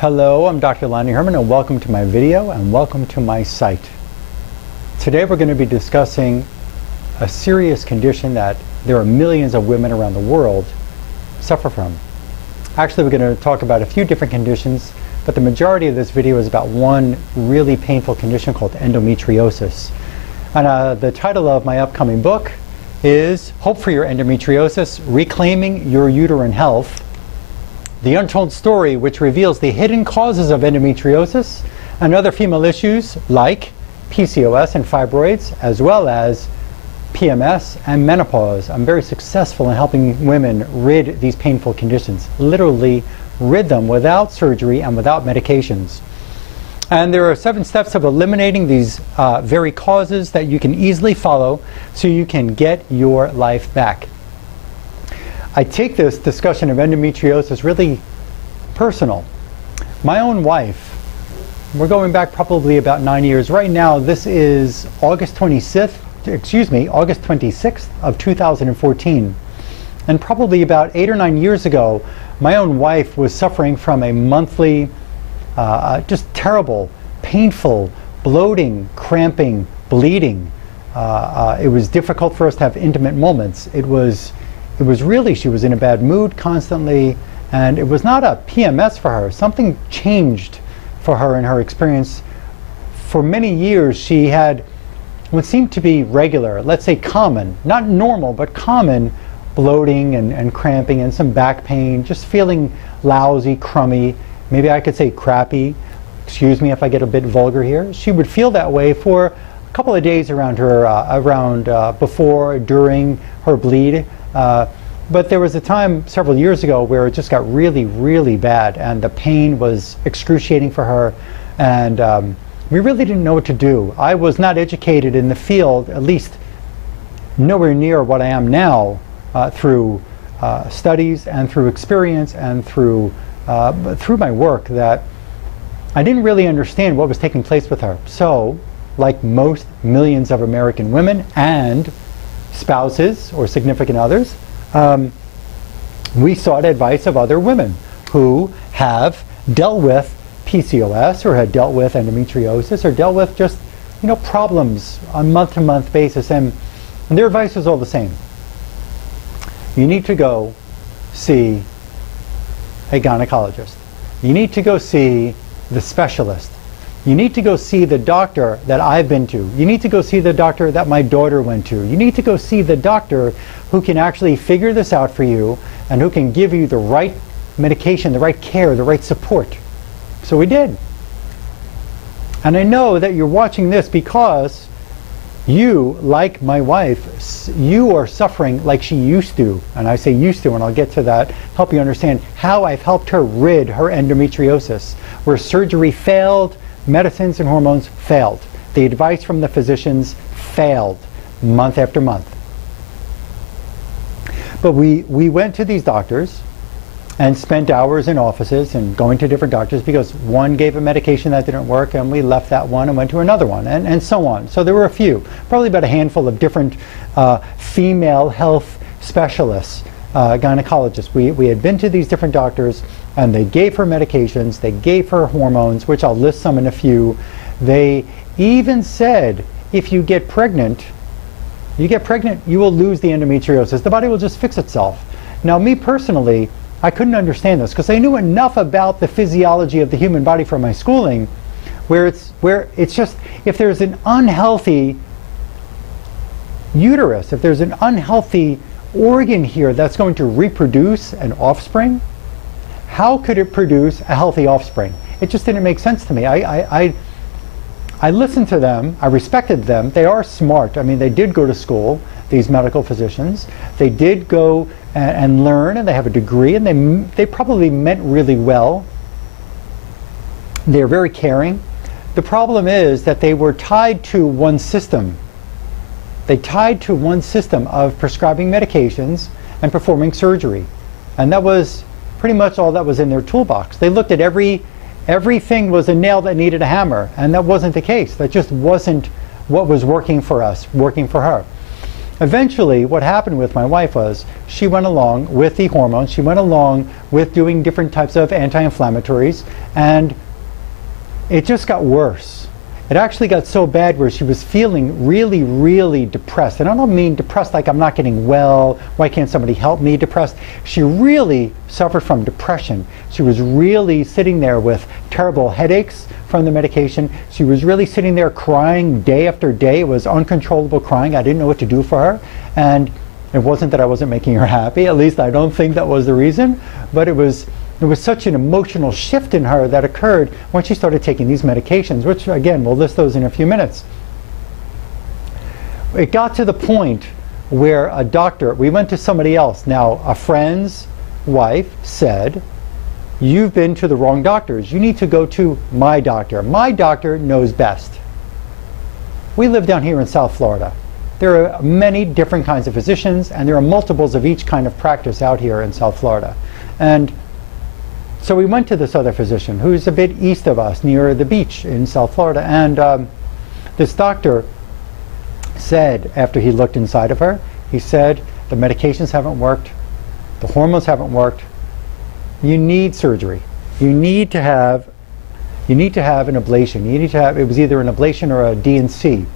Hello, I'm Dr. Lonnie Herman and welcome to my video and welcome to my site. Today we're going to be discussing a serious condition that there are millions of women around the world suffer from. Actually, we're going to talk about a few different conditions, but the majority of this video is about one really painful condition called endometriosis. And the title of my upcoming book is Hope for Your Endometriosis, Reclaiming Your Uterine Health, the untold story which reveals the hidden causes of endometriosis and other female issues like PCOS and fibroids, as well as PMS and menopause. I'm very successful in helping women rid these painful conditions, literally rid them without surgery and without medications. And there are 7 steps of eliminating these very causes that you can easily follow so you can get your life back. I take this discussion of endometriosis really personal. My own wife, we're going back probably about 9 years. Right now, this is August 26th of 2014. And probably about 8 or 9 years ago, my own wife was suffering from a monthly, just terrible, painful, bloating, cramping, bleeding. It was difficult for us to have intimate moments. It was really, she was in a bad mood constantly, and it was not a PMS for her. Something changed for her in her experience. For many years, she had what seemed to be regular, let's say common, not normal, but common bloating and cramping and some back pain, just feeling lousy, crummy, maybe I could say crappy. Excuse me if I get a bit vulgar here. She would feel that way for a couple of days around her, before, during her bleed. But there was a time several years ago where it just got really, really bad, and the pain was excruciating for her, and we really didn't know what to do. I was not educated in the field, at least nowhere near what I am now, through studies and through experience and through my work, that I didn't really understand what was taking place with her. So, like most millions of American women and spouses or significant others, we sought advice of other women who have dealt with PCOS or had dealt with endometriosis or dealt with just, problems on month-to-month basis, and their advice was all the same. You need to go see a gynecologist. You need to go see the specialist. You need to go see the doctor that I've been to. You need to go see the doctor that my daughter went to. You need to go see the doctor who can actually figure this out for you and who can give you the right medication, the right care, the right support. So we did. And I know that you're watching this because you, like my wife, you are suffering like she used to. And I say used to, and I'll get to that, help you understand how I've helped her rid her endometriosis, where surgery failed, medicines and hormones failed. The advice from the physicians failed month after month. But we went to these doctors and spent hours in offices and going to different doctors because one gave a medication that didn't work and we left that one and went to another one, and so on. So there were a few, probably about a handful of different female health specialists, gynecologists. We had been to these different doctors, and they gave her medications, they gave her hormones, which I'll list some in a few. They even said, if you get pregnant, you will lose the endometriosis. The body will just fix itself. Now, me personally, I couldn't understand this because I knew enough about the physiology of the human body from my schooling, where it's just, if there's an unhealthy uterus, if there's an unhealthy organ here that's going to reproduce an offspring, how could it produce a healthy offspring? It just didn't make sense to me. I listened to them, I respected them. They are smart. I mean, they did go to school, these medical physicians. They did go and learn, and they have a degree, and they probably meant really well. They're very caring. The problem is that they were tied to one system. They tied to one system of prescribing medications and performing surgery. And that was pretty much all that was in their toolbox. They looked at everything was a nail that needed a hammer, and that wasn't the case. That just wasn't what was working for us, working for her. Eventually, what happened with my wife was she went along with the hormones, she went along with doing different types of anti-inflammatories, and it just got worse. It actually got so bad where she was feeling really, really depressed. And I don't mean depressed like I'm not getting well, why can't somebody help me depressed. She really suffered from depression. She was really sitting there with terrible headaches from the medication. She was really sitting there crying day after day. It was uncontrollable crying. I didn't know what to do for her. And it wasn't that I wasn't making her happy. At least I don't think that was the reason. But it was such an emotional shift in her that occurred when she started taking these medications, which again, we'll list those in a few minutes. It got to the point where a doctor, we went to somebody else. Now, a friend's wife said, "You've been to the wrong doctors. You need to go to my doctor. My doctor knows best." We live down here in South Florida. There are many different kinds of physicians, and there are multiples of each kind of practice out here in South Florida. And so we went to this other physician who's a bit east of us, near the beach in South Florida. And this doctor said, after he looked inside of her, he said, "The medications haven't worked, the hormones haven't worked, you need surgery. You need to have an ablation. You need to have," it was either an ablation or a D&C,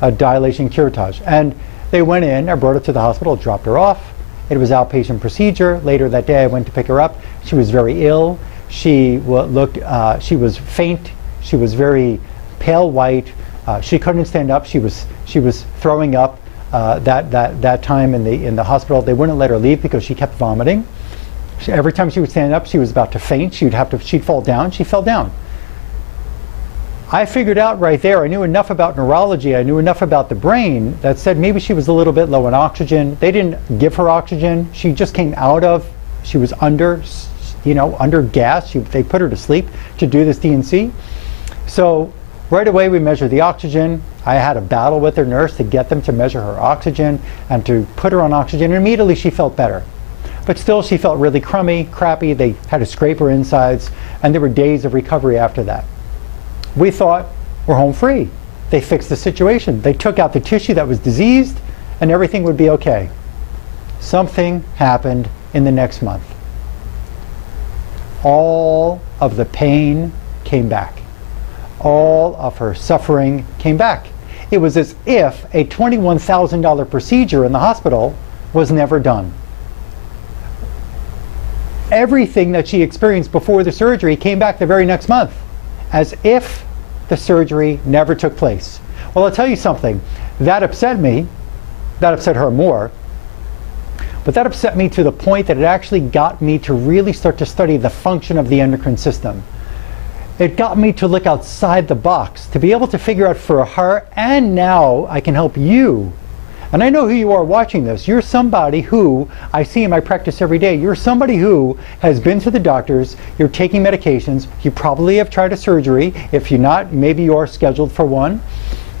a dilation curettage. And they went in, I brought her to the hospital, dropped her off. It was outpatient procedure. Later that day I went to pick her up. She was very ill. She was faint. She was very pale white. She couldn't stand up. She was throwing up that time in the hospital. They wouldn't let her leave because she kept vomiting. Every time she would stand up, she was about to faint. She'd fall down. She fell down. I figured out right there, I knew enough about neurology, I knew enough about the brain that said maybe she was a little bit low in oxygen. They didn't give her oxygen. She just came out of, she was under gas. They put her to sleep to do this D&C. So right away we measured the oxygen. I had a battle with her nurse to get them to measure her oxygen and to put her on oxygen. And immediately she felt better. But still she felt really crappy. They had to scrape her insides, and there were days of recovery after that. We thought, we're home free. They fixed the situation. They took out the tissue that was diseased and everything would be okay. Something happened in the next month. All of the pain came back. All of her suffering came back. It was as if a $21,000 procedure in the hospital was never done. Everything that she experienced before the surgery came back the very next month, as if the surgery never took place. Well, I'll tell you something. That upset me. That upset her more. But that upset me to the point that it actually got me to really start to study the function of the endocrine system. It got me to look outside the box, to be able to figure out for her, and now I can help you. And I know who you are watching this. You're somebody who I see in my practice every day. You're somebody who has been to the doctors, you're taking medications, you probably have tried a surgery. If you're not, maybe you are scheduled for one.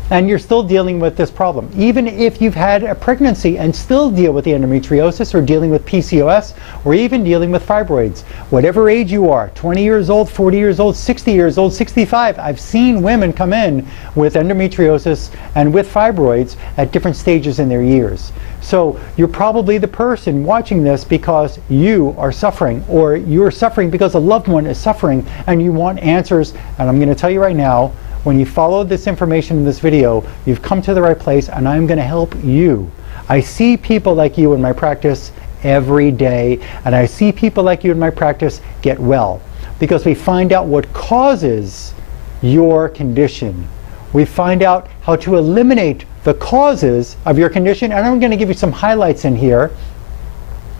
And you're still dealing with this problem. Even if you've had a pregnancy and still deal with the endometriosis, or dealing with PCOS, or even dealing with fibroids. Whatever age you are, 20 years old, 40 years old, 60 years old, 65, I've seen women come in with endometriosis and with fibroids at different stages in their years. So you're probably the person watching this because you are suffering, or you're suffering because a loved one is suffering and you want answers. And I'm going to tell you right now, when you follow this information in this video, you've come to the right place, and I'm going to help you. I see people like you in my practice every day, and I see people like you in my practice get well, because we find out what causes your condition. We find out how to eliminate the causes of your condition, and I'm going to give you some highlights in here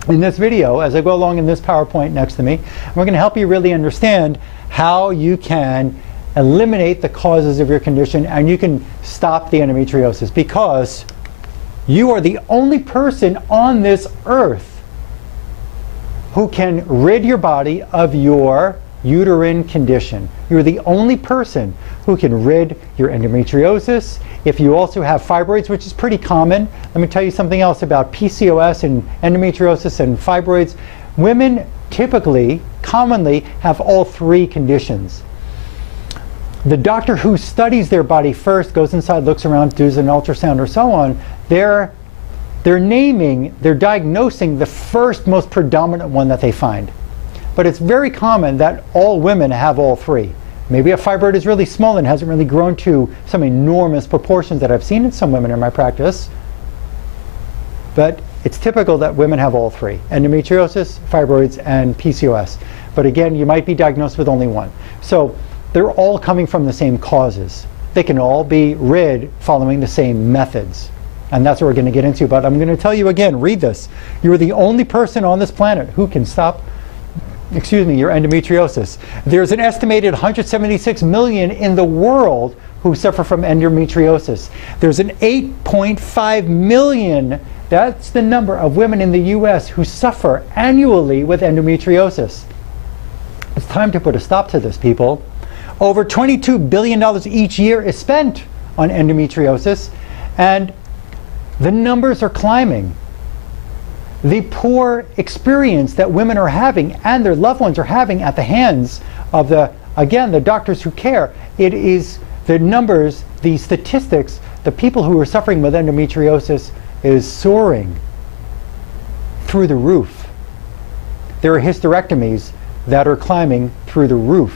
in this video as I go along in this PowerPoint next to me. And we're going to help you really understand how you can eliminate the causes of your condition, and you can stop the endometriosis, because you are the only person on this earth who can rid your body of your uterine condition. You're the only person who can rid your endometriosis. If you also have fibroids, which is pretty common, let me tell you something else about PCOS and endometriosis and fibroids. Women typically, commonly, have all three conditions. The doctor who studies their body first, goes inside, looks around, does an ultrasound or so on, their they're diagnosing the first most predominant one that they find. But it's very common that all women have all three. Maybe a fibroid is really small and hasn't really grown to some enormous proportions that I've seen in some women in my practice. But it's typical that women have all three: endometriosis, fibroids, and PCOS. But again, you might be diagnosed with only one. So they're all coming from the same causes. They can all be rid following the same methods. And that's what we're going to get into. But I'm going to tell you again, read this. You're the only person on this planet who can stop your endometriosis. There's an estimated 176 million in the world who suffer from endometriosis. There's an 8.5 million, that's the number of women in the US who suffer annually with endometriosis. It's time to put a stop to this, people. Over $22 billion each year is spent on endometriosis, and the numbers are climbing. The poor experience that women are having and their loved ones are having at the hands of the doctors who care. It is the numbers, the statistics, the people who are suffering with endometriosis is soaring through the roof. There are hysterectomies that are climbing through the roof.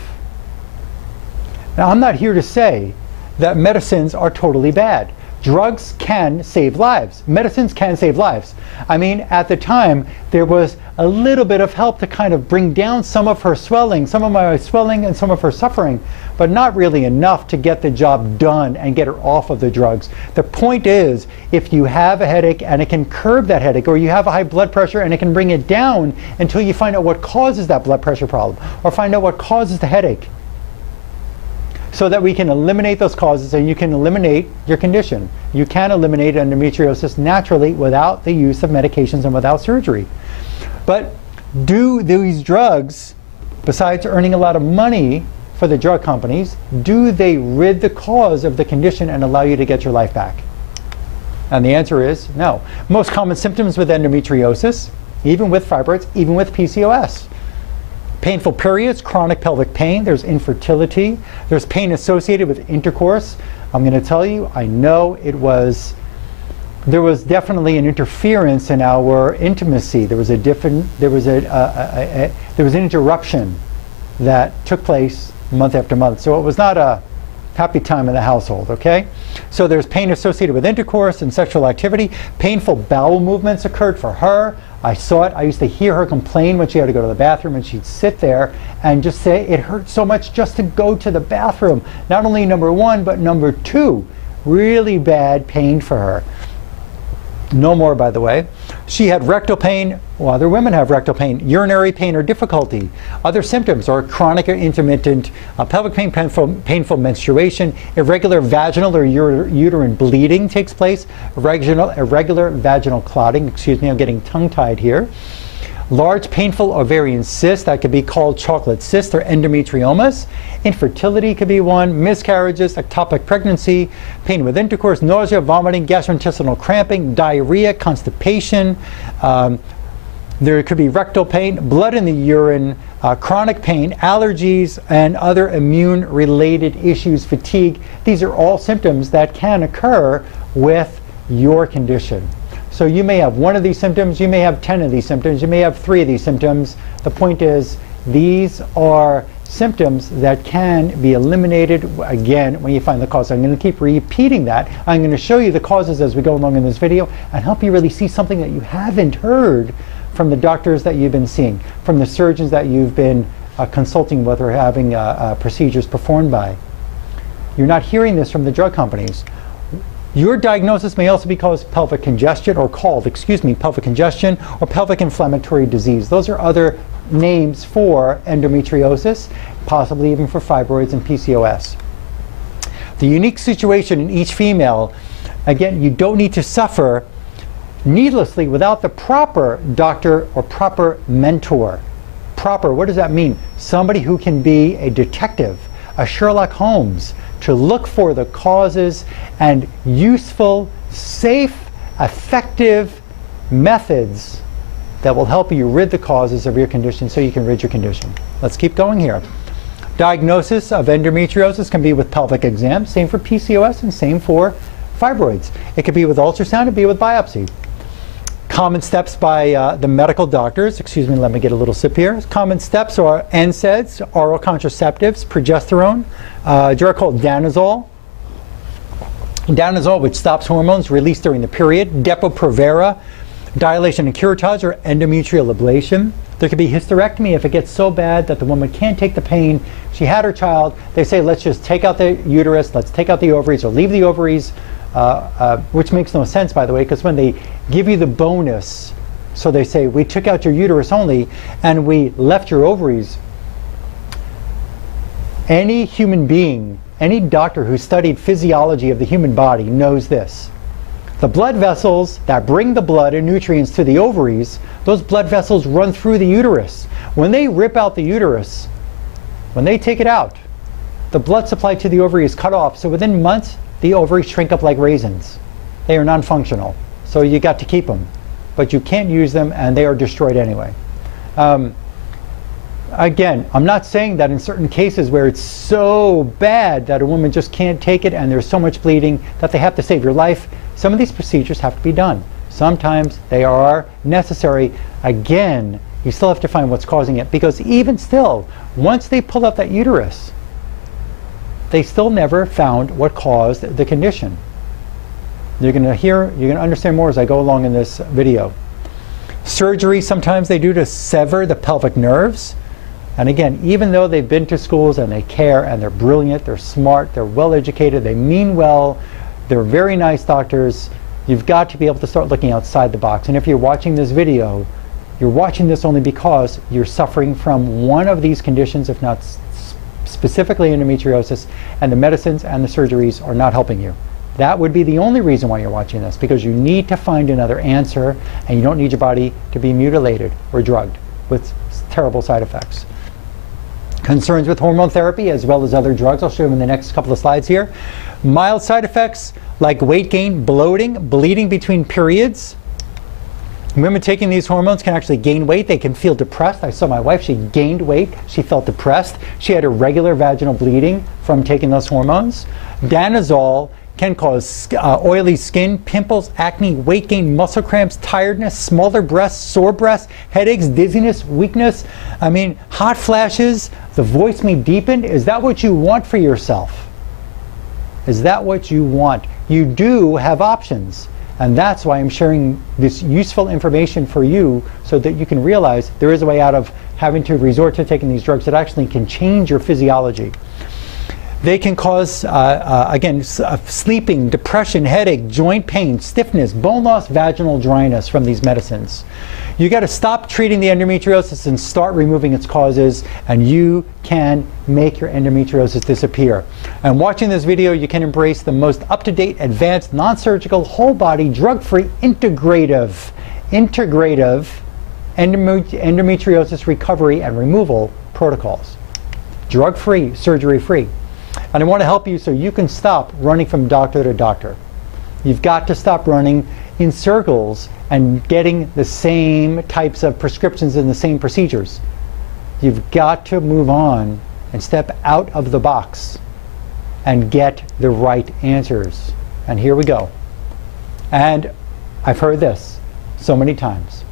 Now, I'm not here to say that medicines are totally bad. Drugs can save lives. Medicines can save lives. I mean, at the time, there was a little bit of help to kind of bring down some of her swelling, some of my swelling and some of her suffering, but not really enough to get the job done and get her off of the drugs. The point is, if you have a headache and it can curb that headache, or you have a high blood pressure and it can bring it down until you find out what causes that blood pressure problem, or find out what causes the headache, so that we can eliminate those causes and you can eliminate your condition. You can eliminate endometriosis naturally without the use of medications and without surgery. But do these drugs, besides earning a lot of money for the drug companies, do they rid the cause of the condition and allow you to get your life back? And the answer is no. Most common symptoms with endometriosis, even with fibroids, even with PCOS: painful periods, chronic pelvic pain, there's infertility, there's pain associated with intercourse. I'm going to tell you, I know there was definitely an interference in our intimacy. There was an interruption that took place month after month. So it was not a happy time in the household, okay? So there's pain associated with intercourse and sexual activity. Painful bowel movements occurred for her. I saw it. I used to hear her complain when she had to go to the bathroom, and she'd sit there and just say it hurt so much just to go to the bathroom. Not only number one, but number two, really bad pain for her. No more, by the way. She had rectal pain. Well, other women have rectal pain, urinary pain or difficulty. Other symptoms are chronic or intermittent pelvic pain, painful menstruation, irregular vaginal or uterine bleeding takes place, irregular vaginal clotting. Excuse me, I'm getting tongue-tied here. Large painful ovarian cysts, that could be called chocolate cysts or endometriomas. Infertility could be one, miscarriages, ectopic pregnancy, pain with intercourse, nausea, vomiting, gastrointestinal cramping, diarrhea, constipation. There could be rectal pain, blood in the urine, chronic pain, allergies, and other immune-related issues, fatigue. These are all symptoms that can occur with your condition. So you may have one of these symptoms, you may have 10 of these symptoms, you may have 3 of these symptoms. The point is, these are symptoms that can be eliminated, again, when you find the cause. I'm going to keep repeating that. I'm going to show you the causes as we go along in this video and help you really see something that you haven't heard from the doctors that you've been seeing, from the surgeons that you've been consulting with or having procedures performed by. You're not hearing this from the drug companies. Your diagnosis may also be called pelvic congestion, or pelvic congestion or pelvic inflammatory disease. Those are other names for endometriosis, possibly even for fibroids and PCOS. The unique situation in each female, again, you don't need to suffer needlessly without the proper doctor or proper mentor. Proper, what does that mean? Somebody who can be a detective, a Sherlock Holmes, to look for the causes and useful, safe, effective methods that will help you rid the causes of your condition so you can rid your condition. Let's keep going here. Diagnosis of endometriosis can be with pelvic exam, same for PCOS and same for fibroids. It could be with ultrasound, it could be with biopsy. Common steps by the medical doctors. Excuse me, let me get a little sip here. Common steps are NSAIDs, oral contraceptives, progesterone, a drug called danazol. Danazol, which stops hormones released during the period. Depoprovera, dilation and curettage, or endometrial ablation. There could be hysterectomy if it gets so bad that the woman can't take the pain. She had her child. They say, let's just take out the uterus, let's take out the ovaries, or leave the ovaries, which makes no sense, by the way, because when they give you the bonus, so they say, we took out your uterus only, and we left your ovaries. Any human being, any doctor who studied physiology of the human body knows this. The blood vessels that bring the blood and nutrients to the ovaries, those blood vessels run through the uterus. When they rip out the uterus, when they take it out, the blood supply to the ovary is cut off. So within months, the ovaries shrink up like raisins. They are non-functional. So you got to keep them. But you can't use them, and they are destroyed anyway. Again, I'm not saying that in certain cases where it's so bad that a woman just can't take it and there's so much bleeding that they have to save your life. Some of these procedures have to be done. Sometimes they are necessary. Again, you still have to find what's causing it, because even still, once they pull out that uterus, they still never found what caused the condition. You're going to understand more as I go along in this video. Surgery, sometimes they do to sever the pelvic nerves. And again, even though they've been to schools and they care and they're brilliant, they're smart, they're well educated, they mean well, they're very nice doctors, you've got to be able to start looking outside the box. And if you're watching this video, you're watching this only because you're suffering from one of these conditions, if not specifically endometriosis, and the medicines and the surgeries are not helping you. That would be the only reason why you're watching this, because you need to find another answer, and you don't need your body to be mutilated or drugged with terrible side effects. Concerns with hormone therapy as well as other drugs. I'll show you in the next couple of slides here. Mild side effects like weight gain, bloating, bleeding between periods. Women taking these hormones can actually gain weight. They can feel depressed. I saw my wife, she gained weight. She felt depressed. She had irregular vaginal bleeding from taking those hormones. Danazol can cause oily skin, pimples, acne, weight gain, muscle cramps, tiredness, smaller breasts, sore breasts, headaches, dizziness, weakness. I mean, hot flashes, the voice may deepen. Is that what you want for yourself? Is that what you want? You do have options. And that's why I'm sharing this useful information for you, so that you can realize there is a way out of having to resort to taking these drugs that actually can change your physiology. They can cause, again, sleeping, depression, headache, joint pain, stiffness, bone loss, vaginal dryness from these medicines. You got to stop treating the endometriosis and start removing its causes, and you can make your endometriosis disappear. And watching this video, you can embrace the most up-to-date, advanced, non-surgical, whole-body, drug-free, integrative endometriosis recovery and removal protocols. Drug-free, surgery-free. And I want to help you so you can stop running from doctor to doctor. You've got to stop running in circles and getting the same types of prescriptions and the same procedures. You've got to move on and step out of the box and get the right answers. And here we go. And I've heard this so many times.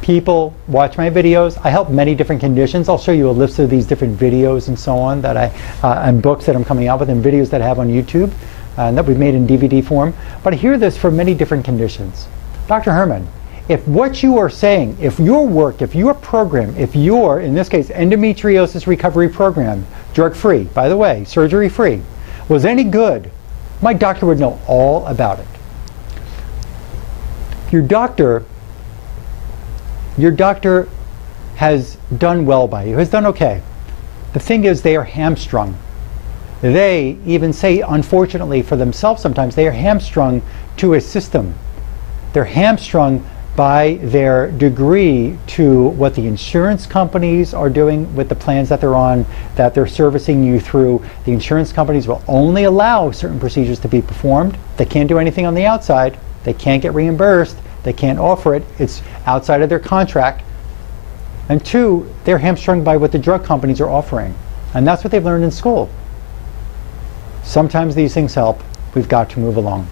People watch my videos. I help many different conditions. I'll show you a list of these different videos and so on that and books that I'm coming out with, and videos that I have on YouTube and that we've made in DVD form. But I hear this for many different conditions. Dr. Herman, if what you are saying, if your work, if your program, if your, in this case, endometriosis recovery program, drug-free, by the way, surgery-free, was any good, my doctor would know all about it. Your doctor has done well by you, has done okay. The thing is, they are hamstrung. They even say, unfortunately for themselves sometimes, they are hamstrung to a system. They're hamstrung by their degree to what the insurance companies are doing with the plans that they're on, that they're servicing you through. The insurance companies will only allow certain procedures to be performed. They can't do anything on the outside. They can't get reimbursed. They can't offer it. It's outside of their contract. And two, they're hamstrung by what the drug companies are offering. And that's what they've learned in school. Sometimes these things help. We've got to move along.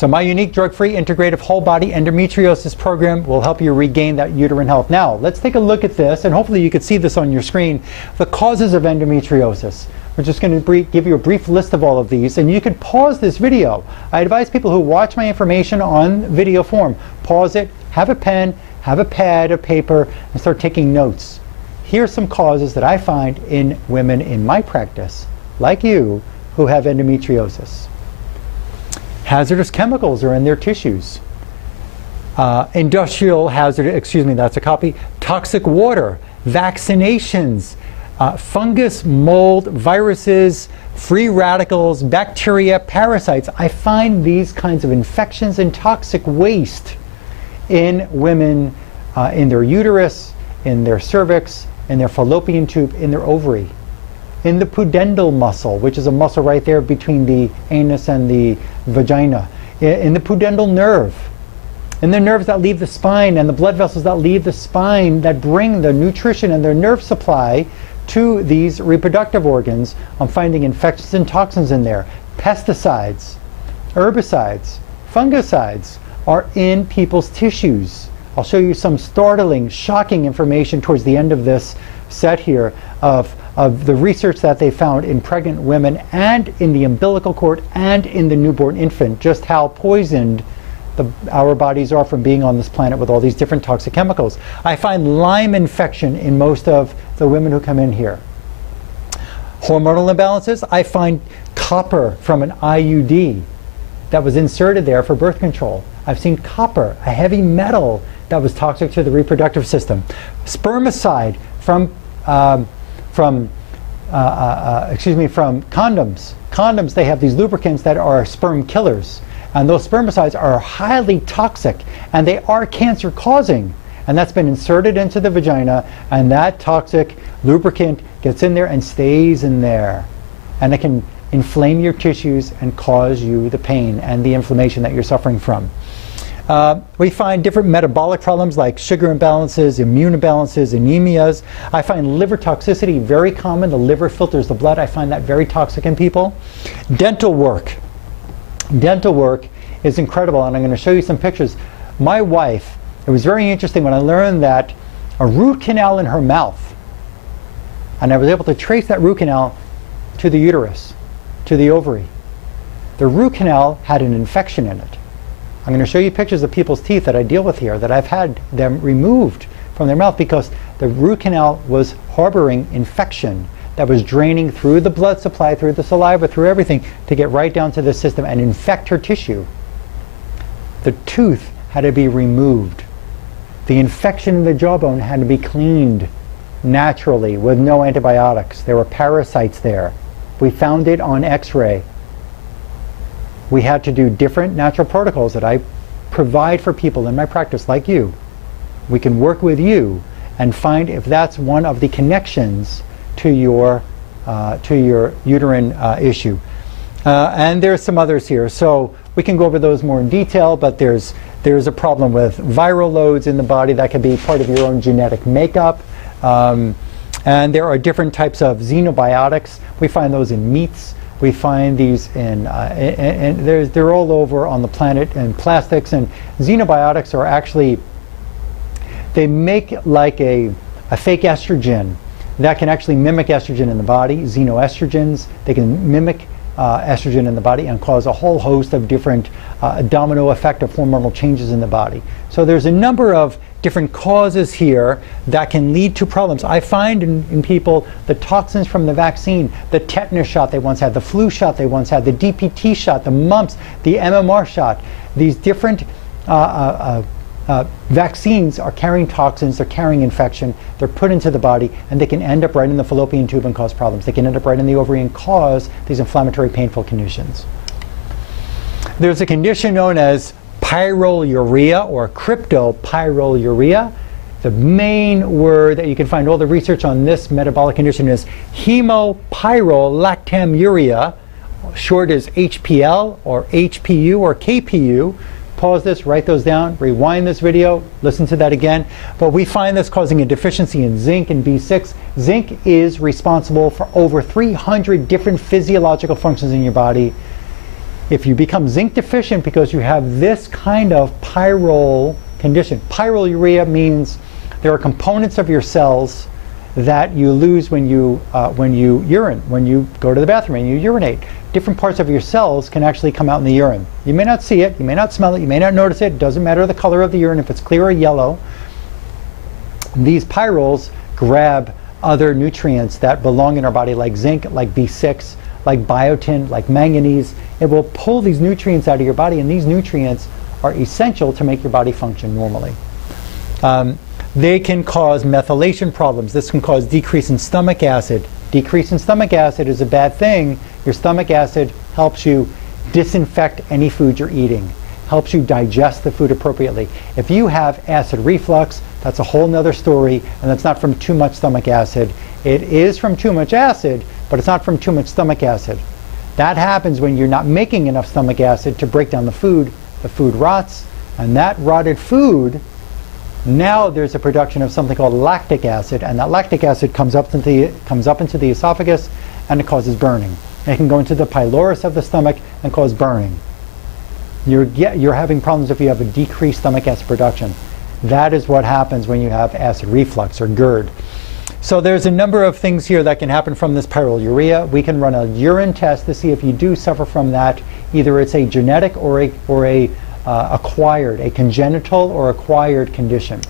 So my unique drug-free integrative whole body endometriosis program will help you regain that uterine health. Now, let's take a look at this, and hopefully you can see this on your screen, the causes of endometriosis. We're just going to give you a brief list of all of these, and you could pause this video. I advise people who watch my information on video form, pause it, have a pen, have a pad, a paper, and start taking notes. Here's some causes that I find in women in my practice, like you, who have endometriosis. Hazardous chemicals are in their tissues. Industrial hazard, excuse me, that's a copy. Toxic water, vaccinations, fungus, mold, viruses, free radicals, bacteria, parasites. I find these kinds of infections and toxic waste in women, in their uterus, in their cervix, in their fallopian tube, in their ovary. In the pudendal muscle, which is a muscle right there between the anus and the vagina. In the pudendal nerve. In the nerves that leave the spine and the blood vessels that leave the spine that bring the nutrition and their nerve supply to these reproductive organs. I'm finding infections and toxins in there. Pesticides, herbicides, fungicides are in people's tissues. I'll show you some startling, shocking information towards the end of this set here of the research that they found in pregnant women and in the umbilical cord and in the newborn infant, just how poisoned our bodies are from being on this planet with all these different toxic chemicals. I find Lyme infection in most of the women who come in here. Hormonal imbalances, I find copper from an IUD that was inserted there for birth control. I've seen copper, a heavy metal that was toxic to the reproductive system. Spermicide from condoms. Condoms, they have these lubricants that are sperm killers. And those spermicides are highly toxic, and they are cancer causing. And that's been inserted into the vagina, and that toxic lubricant gets in there and stays in there. And it can inflame your tissues and cause you the pain and the inflammation that you're suffering from. We find different metabolic problems like sugar imbalances, immune imbalances, anemias. I find liver toxicity very common. The liver filters the blood. I find that very toxic in people. Dental work. Dental work is incredible, and I'm going to show you some pictures. My wife, it was very interesting when I learned that a root canal in her mouth, and I was able to trace that root canal to the uterus, to the ovary. The root canal had an infection in it. I'm going to show you pictures of people's teeth that I deal with here that I've had them removed from their mouth because the root canal was harboring infection that was draining through the blood supply, through the saliva, through everything to get right down to the system and infect her tissue. The tooth had to be removed. The infection in the jawbone had to be cleaned naturally with no antibiotics. There were parasites there. We found it on X-ray. We had to do different natural protocols that I provide for people in my practice like you. We can work with you and find if that's one of the connections to your uterine issue. And there's some others here. So we can go over those more in detail, but there's a problem with viral loads in the body that can be part of your own genetic makeup. And there are different types of xenobiotics. We find those in meats. We find these they're all over on the planet in plastics. And xenobiotics are actually, they make like a fake estrogen that can actually mimic estrogen in the body, xenoestrogens. They can mimic estrogen in the body and cause a whole host of different domino effect of hormonal changes in the body. So there's a number of different causes here that can lead to problems. I find in people the toxins from the vaccine, the tetanus shot they once had, the flu shot they once had, the DPT shot, the mumps, the MMR shot. These different vaccines are carrying toxins, they're carrying infection, they're put into the body, and they can end up right in the fallopian tube and cause problems. They can end up right in the ovary and cause these inflammatory, painful conditions. There's a condition known as pyroluria or cryptopyroluria. The main word that you can find all the research on this metabolic condition is hemopyrolactamuria, short as HPL or HPU or KPU. Pause this, write those down, rewind this video, listen to that again. But we find this causing a deficiency in zinc and B6. Zinc is responsible for over 300 different physiological functions in your body. If you become zinc deficient because you have this kind of pyrrole condition, pyroluria means there are components of your cells that you lose when you urine, when you go to the bathroom and you urinate. Different parts of your cells can actually come out in the urine. You may not see it, you may not smell it, you may not notice it. It doesn't matter the color of the urine, if it's clear or yellow. These pyrroles grab other nutrients that belong in our body, like zinc, like B6, like biotin, like manganese. It will pull these nutrients out of your body, and these nutrients are essential to make your body function normally. They can cause methylation problems. This can cause decrease in stomach acid. Decrease in stomach acid is a bad thing. Your stomach acid helps you disinfect any food you're eating, helps you digest the food appropriately. If you have acid reflux, that's a whole nother story, and that's not from too much stomach acid. It is from too much acid, but it's not from too much stomach acid. That happens when you're not making enough stomach acid to break down the food. The food rots, and that rotted food, now there's a production of something called lactic acid, and that lactic acid comes up into the esophagus, and it causes burning. And it can go into the pylorus of the stomach and cause burning. You're having problems if you have a decreased stomach acid production. That is what happens when you have acid reflux or GERD. So there's a number of things here that can happen from this pyroluria. We can run a urine test to see if you do suffer from that. Either it's a genetic or a acquired, a congenital or acquired condition.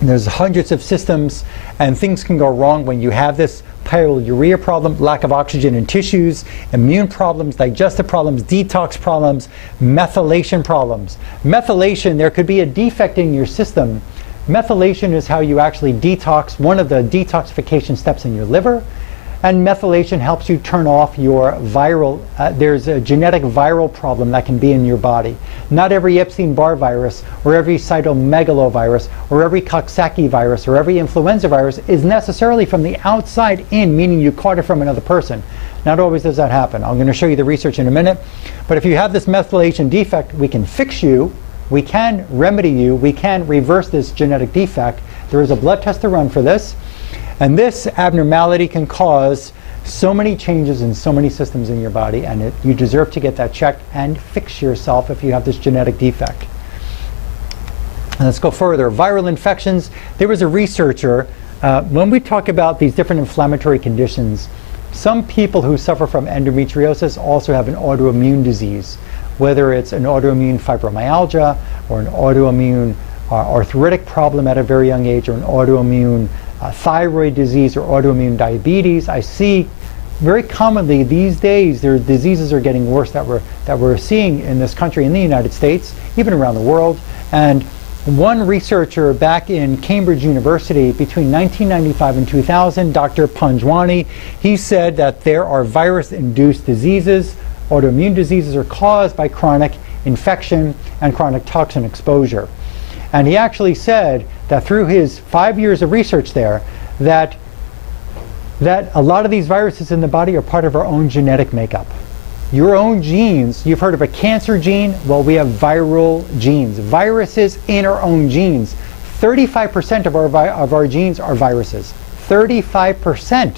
There's hundreds of systems, and things can go wrong when you have this pyroluria problem, lack of oxygen in tissues, immune problems, digestive problems, detox problems, methylation problems. Methylation, there could be a defect in your system. Methylation is how you actually detox, one of the detoxification steps in your liver. And methylation helps you turn off your viral, there's a genetic viral problem that can be in your body. Not every Epstein-Barr virus, or every cytomegalovirus, or every Coxsackie virus, or every influenza virus is necessarily from the outside in, meaning you caught it from another person. Not always does that happen. I'm going to show you the research in a minute. But if you have this methylation defect, we can fix you, we can remedy you, we can reverse this genetic defect. There is a blood test to run for this. And this abnormality can cause so many changes in so many systems in your body, and you deserve to get that checked and fix yourself if you have this genetic defect. And let's go further. Viral infections. There was a researcher, when we talk about these different inflammatory conditions, some people who suffer from endometriosis also have an autoimmune disease, whether it's an autoimmune fibromyalgia or an autoimmune arthritic problem at a very young age, or an autoimmune thyroid disease or autoimmune diabetes. I see very commonly these days their diseases are getting worse that we're seeing in this country, in the United States, even around the world. And one researcher back in Cambridge University between 1995 and 2000, Dr. Panjwani, he said that there are virus-induced diseases. Autoimmune diseases are caused by chronic infection and chronic toxin exposure. And he actually said that through his 5 years of research there, that a lot of these viruses in the body are part of our own genetic makeup. Your own genes, you've heard of a cancer gene? Well, we have viral genes. Viruses in our own genes. 35% of our genes are viruses. 35%.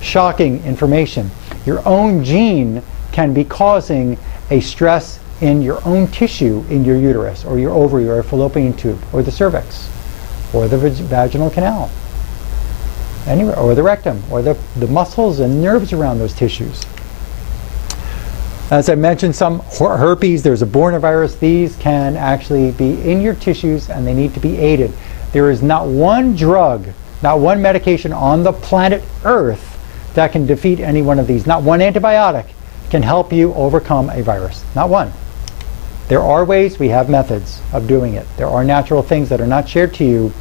Shocking information. Your own gene can be causing a stress in your own tissue, in your uterus, or your ovary, or fallopian tube, or the cervix, or the vaginal canal, anywhere, or the rectum, or the muscles and nerves around those tissues. As I mentioned, some herpes, there's a Bornavirus. These can actually be in your tissues, and they need to be aided. There is not one drug, not one medication on the planet Earth that can defeat any one of these. Not one antibiotic can help you overcome a virus. Not one. There are ways, we have methods of doing it. There are natural things that are not shared to you.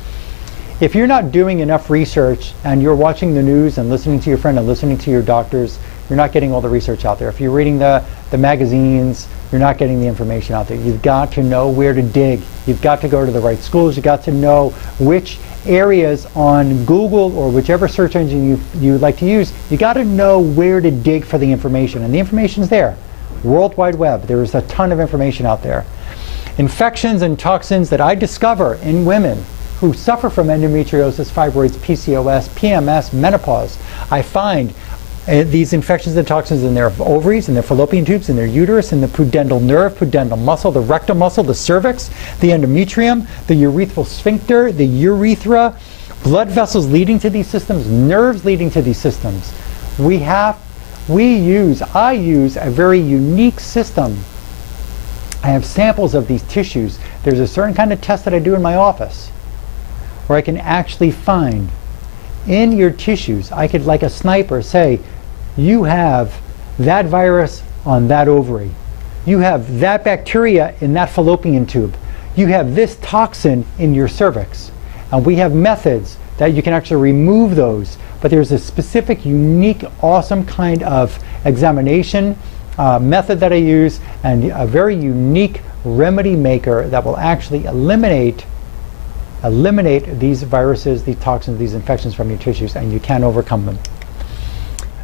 If you're not doing enough research and you're watching the news and listening to your friend and listening to your doctors, you're not getting all the research out there. If you're reading the magazines, you're not getting the information out there. You've got to know where to dig. You've got to go to the right schools. You've got to know which areas on Google or whichever search engine you like to use. You got to know where to dig for the information, and the information's there. World Wide Web. There is a ton of information out there. Infections and toxins that I discover in women who suffer from endometriosis, fibroids, PCOS, PMS, menopause. I find these infections and toxins in their ovaries, in their fallopian tubes, in their uterus, in the pudendal nerve, pudendal muscle, the rectal muscle, the cervix, the endometrium, the urethral sphincter, the urethra, blood vessels leading to these systems, nerves leading to these systems. I use a very unique system. I have samples of these tissues. There's a certain kind of test that I do in my office where I can actually find in your tissues, I could, like a sniper, say, you have that virus on that ovary. You have that bacteria in that fallopian tube. You have this toxin in your cervix. And we have methods that you can actually remove those. But there's a specific, unique, awesome kind of examination method that I use, and a very unique remedy maker that will actually eliminate these viruses, these toxins, these infections from your tissues, and you can overcome them.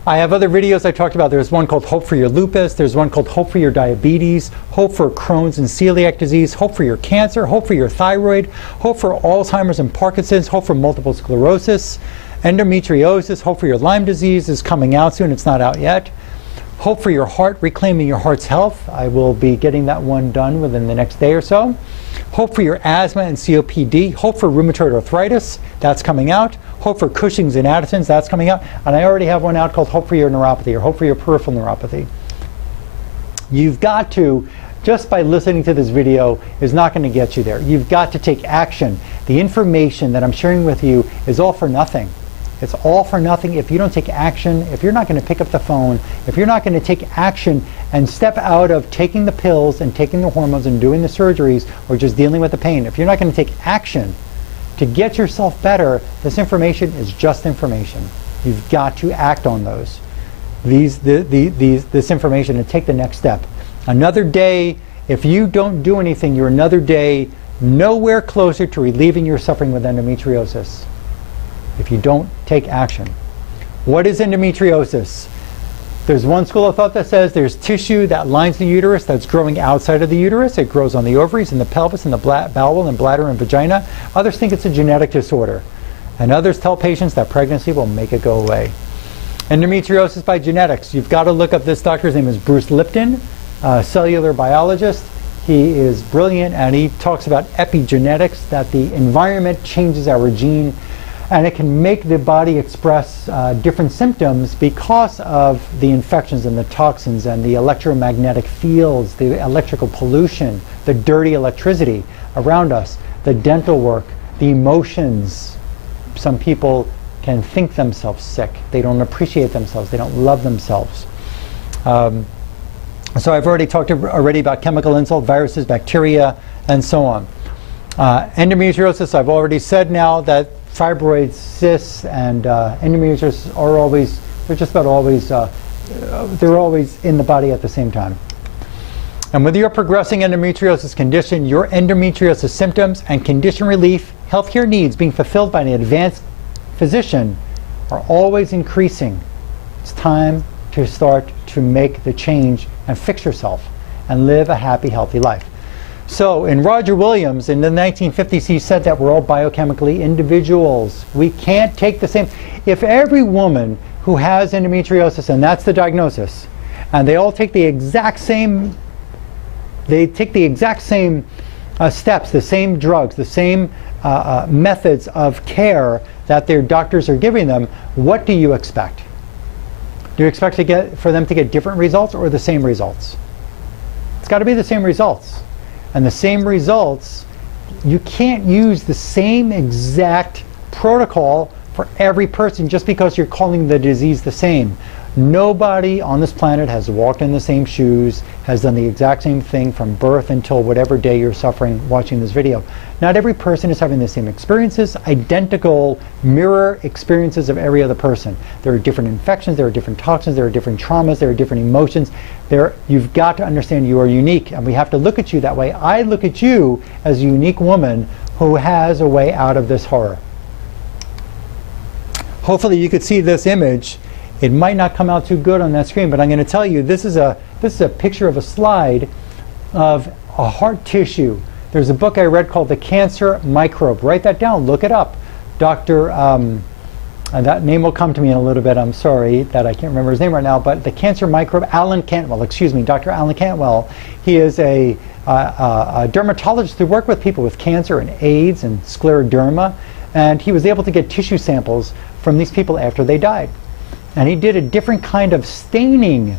I have other videos I talked about. There's one called Hope for Your Lupus. There's one called Hope for Your Diabetes, Hope for Crohn's and Celiac Disease, Hope for Your Cancer, Hope for Your Thyroid, Hope for Alzheimer's and Parkinson's, Hope for Multiple Sclerosis, Endometriosis, Hope for Your Lyme Disease is coming out soon. It's not out yet. Hope for Your Heart, Reclaiming Your Heart's Health. I will be getting that one done within the next day or so. Hope for Your Asthma and COPD. Hope for Rheumatoid Arthritis. That's coming out. Hope for Cushing's and Addison's. That's coming out. And I already have one out called Hope for Your Neuropathy, or Hope for Your Peripheral Neuropathy. You've got to, just by listening to this video is not going to get you there. You've got to take action. The information that I'm sharing with you is all for nothing. It's all for nothing if you don't take action, if you're not going to pick up the phone, if you're not going to take action and step out of taking the pills and taking the hormones and doing the surgeries or just dealing with the pain. If you're not going to take action to get yourself better, this information is just information. You've got to act on those. This information and take the next step. Another day, if you don't do anything, you're another day nowhere closer to relieving your suffering with endometriosis. If you don't take action. What is endometriosis? There's one school of thought that says there's tissue that lines the uterus that's growing outside of the uterus. It grows on the ovaries, in the pelvis, in the bowel, and bladder, and vagina. Others think it's a genetic disorder. And others tell patients that pregnancy will make it go away. Endometriosis by genetics. You've got to look up this doctor's name is Bruce Lipton, a cellular biologist. He is brilliant, and he talks about epigenetics, that the environment changes our gene, and it can make the body express different symptoms because of the infections and the toxins and the electromagnetic fields, the electrical pollution, the dirty electricity around us, the dental work, the emotions. Some people can think themselves sick. They don't appreciate themselves. They don't love themselves. So I've already talked about chemical insult, viruses, bacteria, and so on. Endometriosis, I've already said now that fibroids, cysts, and endometriosis are always, they're just about always, they're always in the body at the same time. And with your progressing endometriosis condition, your endometriosis symptoms and condition relief, healthcare needs being fulfilled by an advanced physician are always increasing. It's time to start to make the change and fix yourself and live a happy, healthy life. So in Roger Williams in the 1950s, he said that we're all biochemically individuals. We can't take the same. If every woman who has endometriosis, and that's the diagnosis, and they all take the exact same, steps, the same drugs, the same methods of care that their doctors are giving them, what do you expect? Do you expect for them to get different results or the same results? It's got to be the same results. And the same results, you can't use the same exact protocol for every person just because you're calling the disease the same. Nobody on this planet has walked in the same shoes, has done the exact same thing from birth until whatever day you're suffering watching this video. Not every person is having the same experiences, identical mirror experiences of every other person. There are different infections, there are different toxins, there are different traumas, there are different emotions. You've got to understand you are unique, and we have to look at you that way. I look at you as a unique woman who has a way out of this horror. Hopefully you could see this image. It might not come out too good on that screen, but I'm going to tell you this is a picture of a slide of a heart tissue. There's a book I read called The Cancer Microbe. Write that down. Look it up. Dr. and that name will come to me in a little bit. I'm sorry that I can't remember his name right now, but the cancer microbe, Dr. Alan Cantwell. He is a dermatologist who worked with people with cancer and AIDS and scleroderma, and he was able to get tissue samples from these people after they died. And he did a different kind of staining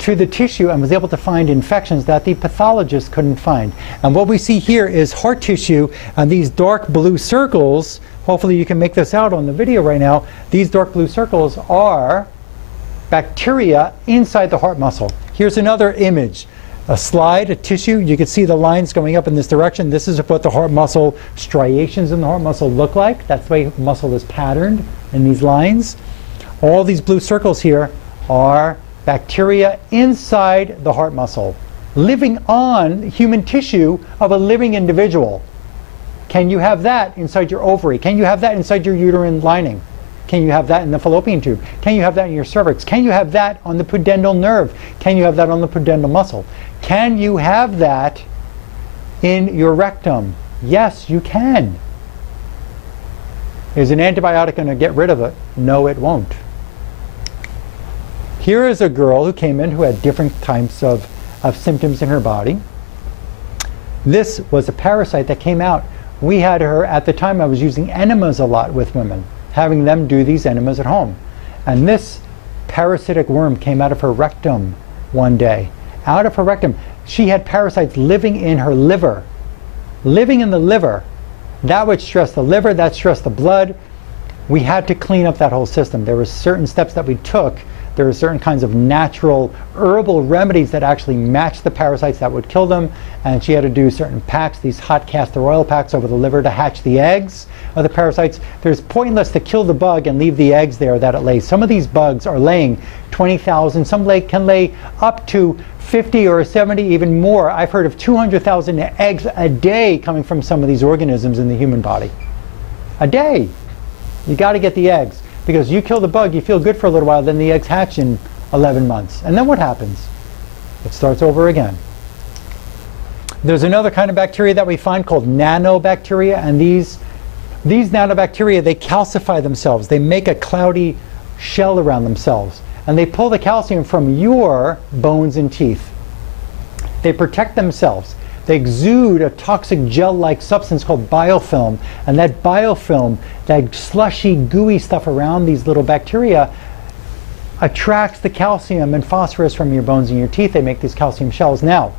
to the tissue and was able to find infections that the pathologist couldn't find. And what we see here is heart tissue, and these dark blue circles, hopefully you can make this out on the video right now, these dark blue circles are bacteria inside the heart muscle. Here's another image, a slide, a tissue. You can see the lines going up in this direction. This is what the heart muscle, striations in the heart muscle look like. That's the way the muscle is patterned in these lines. All these blue circles here are bacteria inside the heart muscle, living on human tissue of a living individual. Can you have that inside your ovary? Can you have that inside your uterine lining? Can you have that in the fallopian tube? Can you have that in your cervix? Can you have that on the pudendal nerve? Can you have that on the pudendal muscle? Can you have that in your rectum? Yes, you can. Is an antibiotic going to get rid of it? No, it won't. Here is a girl who came in who had different types of symptoms in her body. This was a parasite that came out. We had her, at the time I was using enemas a lot with women, having them do these enemas at home. And this parasitic worm came out of her rectum one day. Out of her rectum. She had parasites living in her liver. Living in the liver. That would stress the liver, that stressed the blood. We had to clean up that whole system. There were certain steps that we took. There are certain kinds of natural herbal remedies that actually match the parasites that would kill them, and she had to do certain packs, these hot castor oil packs over the liver to hatch the eggs of the parasites. There's pointless to kill the bug and leave the eggs there that it lays. Some of these bugs are laying 20,000, some can lay up to 50 or 70, even more. I've heard of 200,000 eggs a day coming from some of these organisms in the human body. A day. You got to get the eggs. Because you kill the bug, you feel good for a little while, then the eggs hatch in 11 months. And then what happens? It starts over again. There's another kind of bacteria that we find called nanobacteria, and these nanobacteria, they calcify themselves. They make a cloudy shell around themselves, and they pull the calcium from your bones and teeth. They protect themselves. They exude a toxic gel-like substance called biofilm, and that biofilm, that slushy, gooey stuff around these little bacteria, attracts the calcium and phosphorus from your bones and your teeth. They make these calcium shells. Now,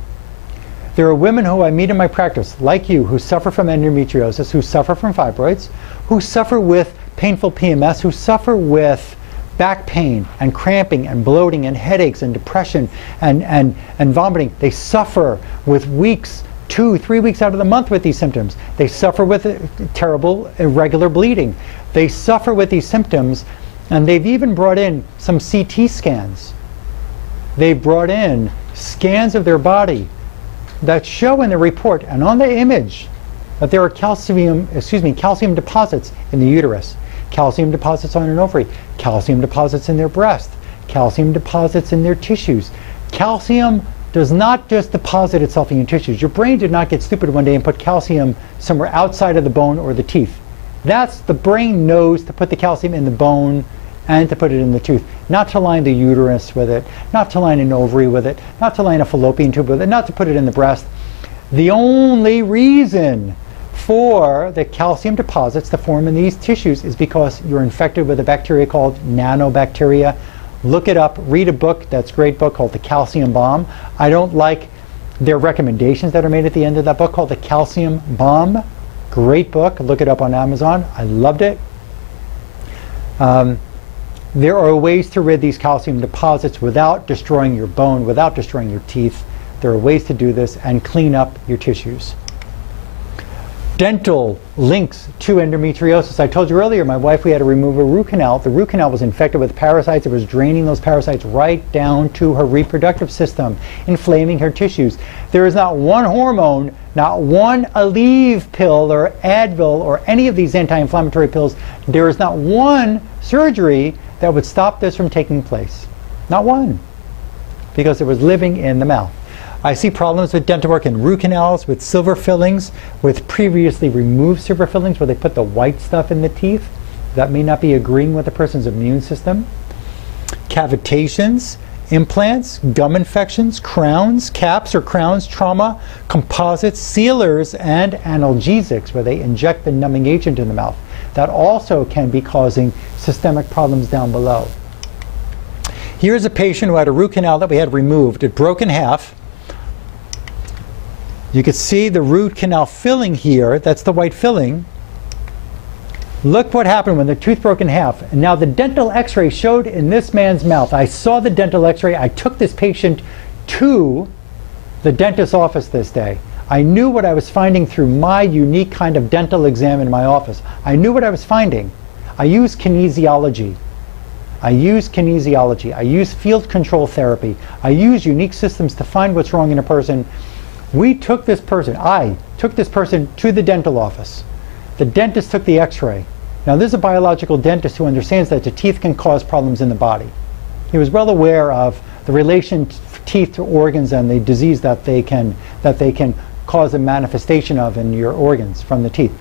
there are women who I meet in my practice, like you, who suffer from endometriosis, who suffer from fibroids, who suffer with painful PMS, who suffer with back pain and cramping and bloating and headaches and depression and vomiting. They suffer with weeks, 2-3 weeks out of the month with these symptoms. They suffer with terrible irregular bleeding. They suffer with these symptoms, and they've even brought in some CT scans. They've brought in scans of their body that show in the report and on the image that there are calcium deposits in the uterus, calcium deposits on an ovary, calcium deposits in their breast, calcium deposits in their tissues. Calcium does not just deposit itself in your tissues. Your brain did not get stupid one day and put calcium somewhere outside of the bone or the teeth. The brain knows to put the calcium in the bone and to put it in the tooth, not to line the uterus with it, not to line an ovary with it, not to line a fallopian tube with it, not to put it in the breast. The only reason for the calcium deposits to form in these tissues is because you're infected with a bacteria called nanobacteria. Look it up, read a book, that's a great book called The Calcium Bomb. I don't like their recommendations that are made at the end of that book called The Calcium Bomb. Great book, look it up on Amazon, I loved it. There are ways to rid these calcium deposits without destroying your bone, without destroying your teeth. There are ways to do this and clean up your tissues. Dental links to endometriosis. I told you earlier, my wife, we had to remove a root canal. The root canal was infected with parasites. It was draining those parasites right down to her reproductive system, inflaming her tissues. There is not one hormone, not one Aleve pill or Advil or any of these anti-inflammatory pills. There is not one surgery that would stop this from taking place. Not one. Because it was living in the mouth. I see problems with dental work in root canals, with silver fillings, with previously removed silver fillings where they put the white stuff in the teeth. that may not be agreeing with the person's immune system, cavitations, implants, gum infections, crowns, caps or crowns, trauma, composites, sealers, and analgesics, where they inject the numbing agent in the mouth. That also can be causing systemic problems down below. Here's a patient who had a root canal that we had removed. It broke in half. You can see the root canal filling here. That's the white filling. Look what happened when the tooth broke in half. And now the dental x-ray showed in this man's mouth. I saw the dental x-ray. I took this patient to the dentist's office this day. I knew what I was finding through my unique kind of dental exam in my office. I knew what I was finding. I use kinesiology. I use field control therapy. I use unique systems to find what's wrong in a person. I took this person to the dental office. The dentist took the x-ray. Now this is a biological dentist who understands that the teeth can cause problems in the body. He was well aware of the relation teeth to organs and the disease that they can cause a manifestation of in your organs from the teeth.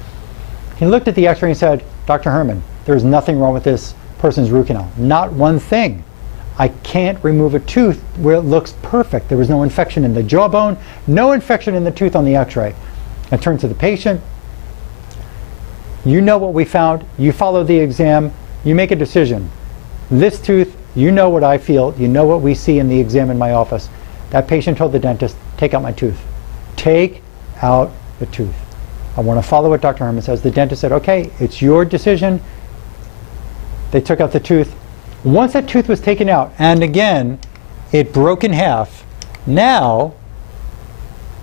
He looked at the x-ray and said, Dr. Herman, there's nothing wrong with this person's root canal. Not one thing. I can't remove a tooth where it looks perfect. There was no infection in the jawbone, no infection in the tooth on the x-ray. I turned to the patient. You know what we found. You follow the exam. You make a decision. This tooth, you know what I feel. You know what we see in the exam in my office. That patient told the dentist, take out my tooth. Take out the tooth. I want to follow what Dr. Herman says. The dentist said, okay, it's your decision. They took out the tooth. Once that tooth was taken out, and again, it broke in half. Now,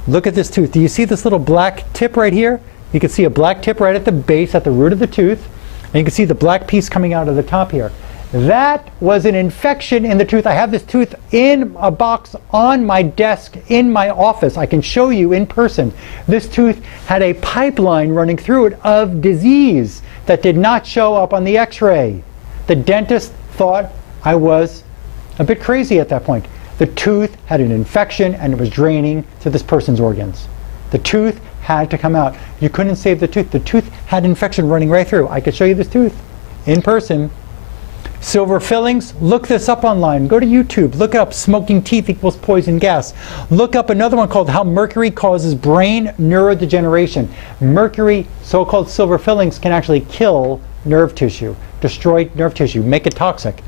look at this tooth. Do you see this little black tip right here? You can see a black tip right at the base, at the root of the tooth. And you can see the black piece coming out of the top here. That was an infection in the tooth. I have this tooth in a box on my desk in my office. I can show you in person. This tooth had a pipeline running through it of disease that did not show up on the x-ray. The dentist thought I was a bit crazy at that point. The tooth had an infection and it was draining to this person's organs. The tooth had to come out. You couldn't save the tooth. The tooth had infection running right through. I could show you this tooth in person. Silver fillings, look this up online. Go to YouTube, look up smoking teeth equals poison gas. Look up another one called how mercury causes brain neurodegeneration. Mercury, so-called silver fillings, can actually kill nerve tissue, destroy nerve tissue, make it toxic.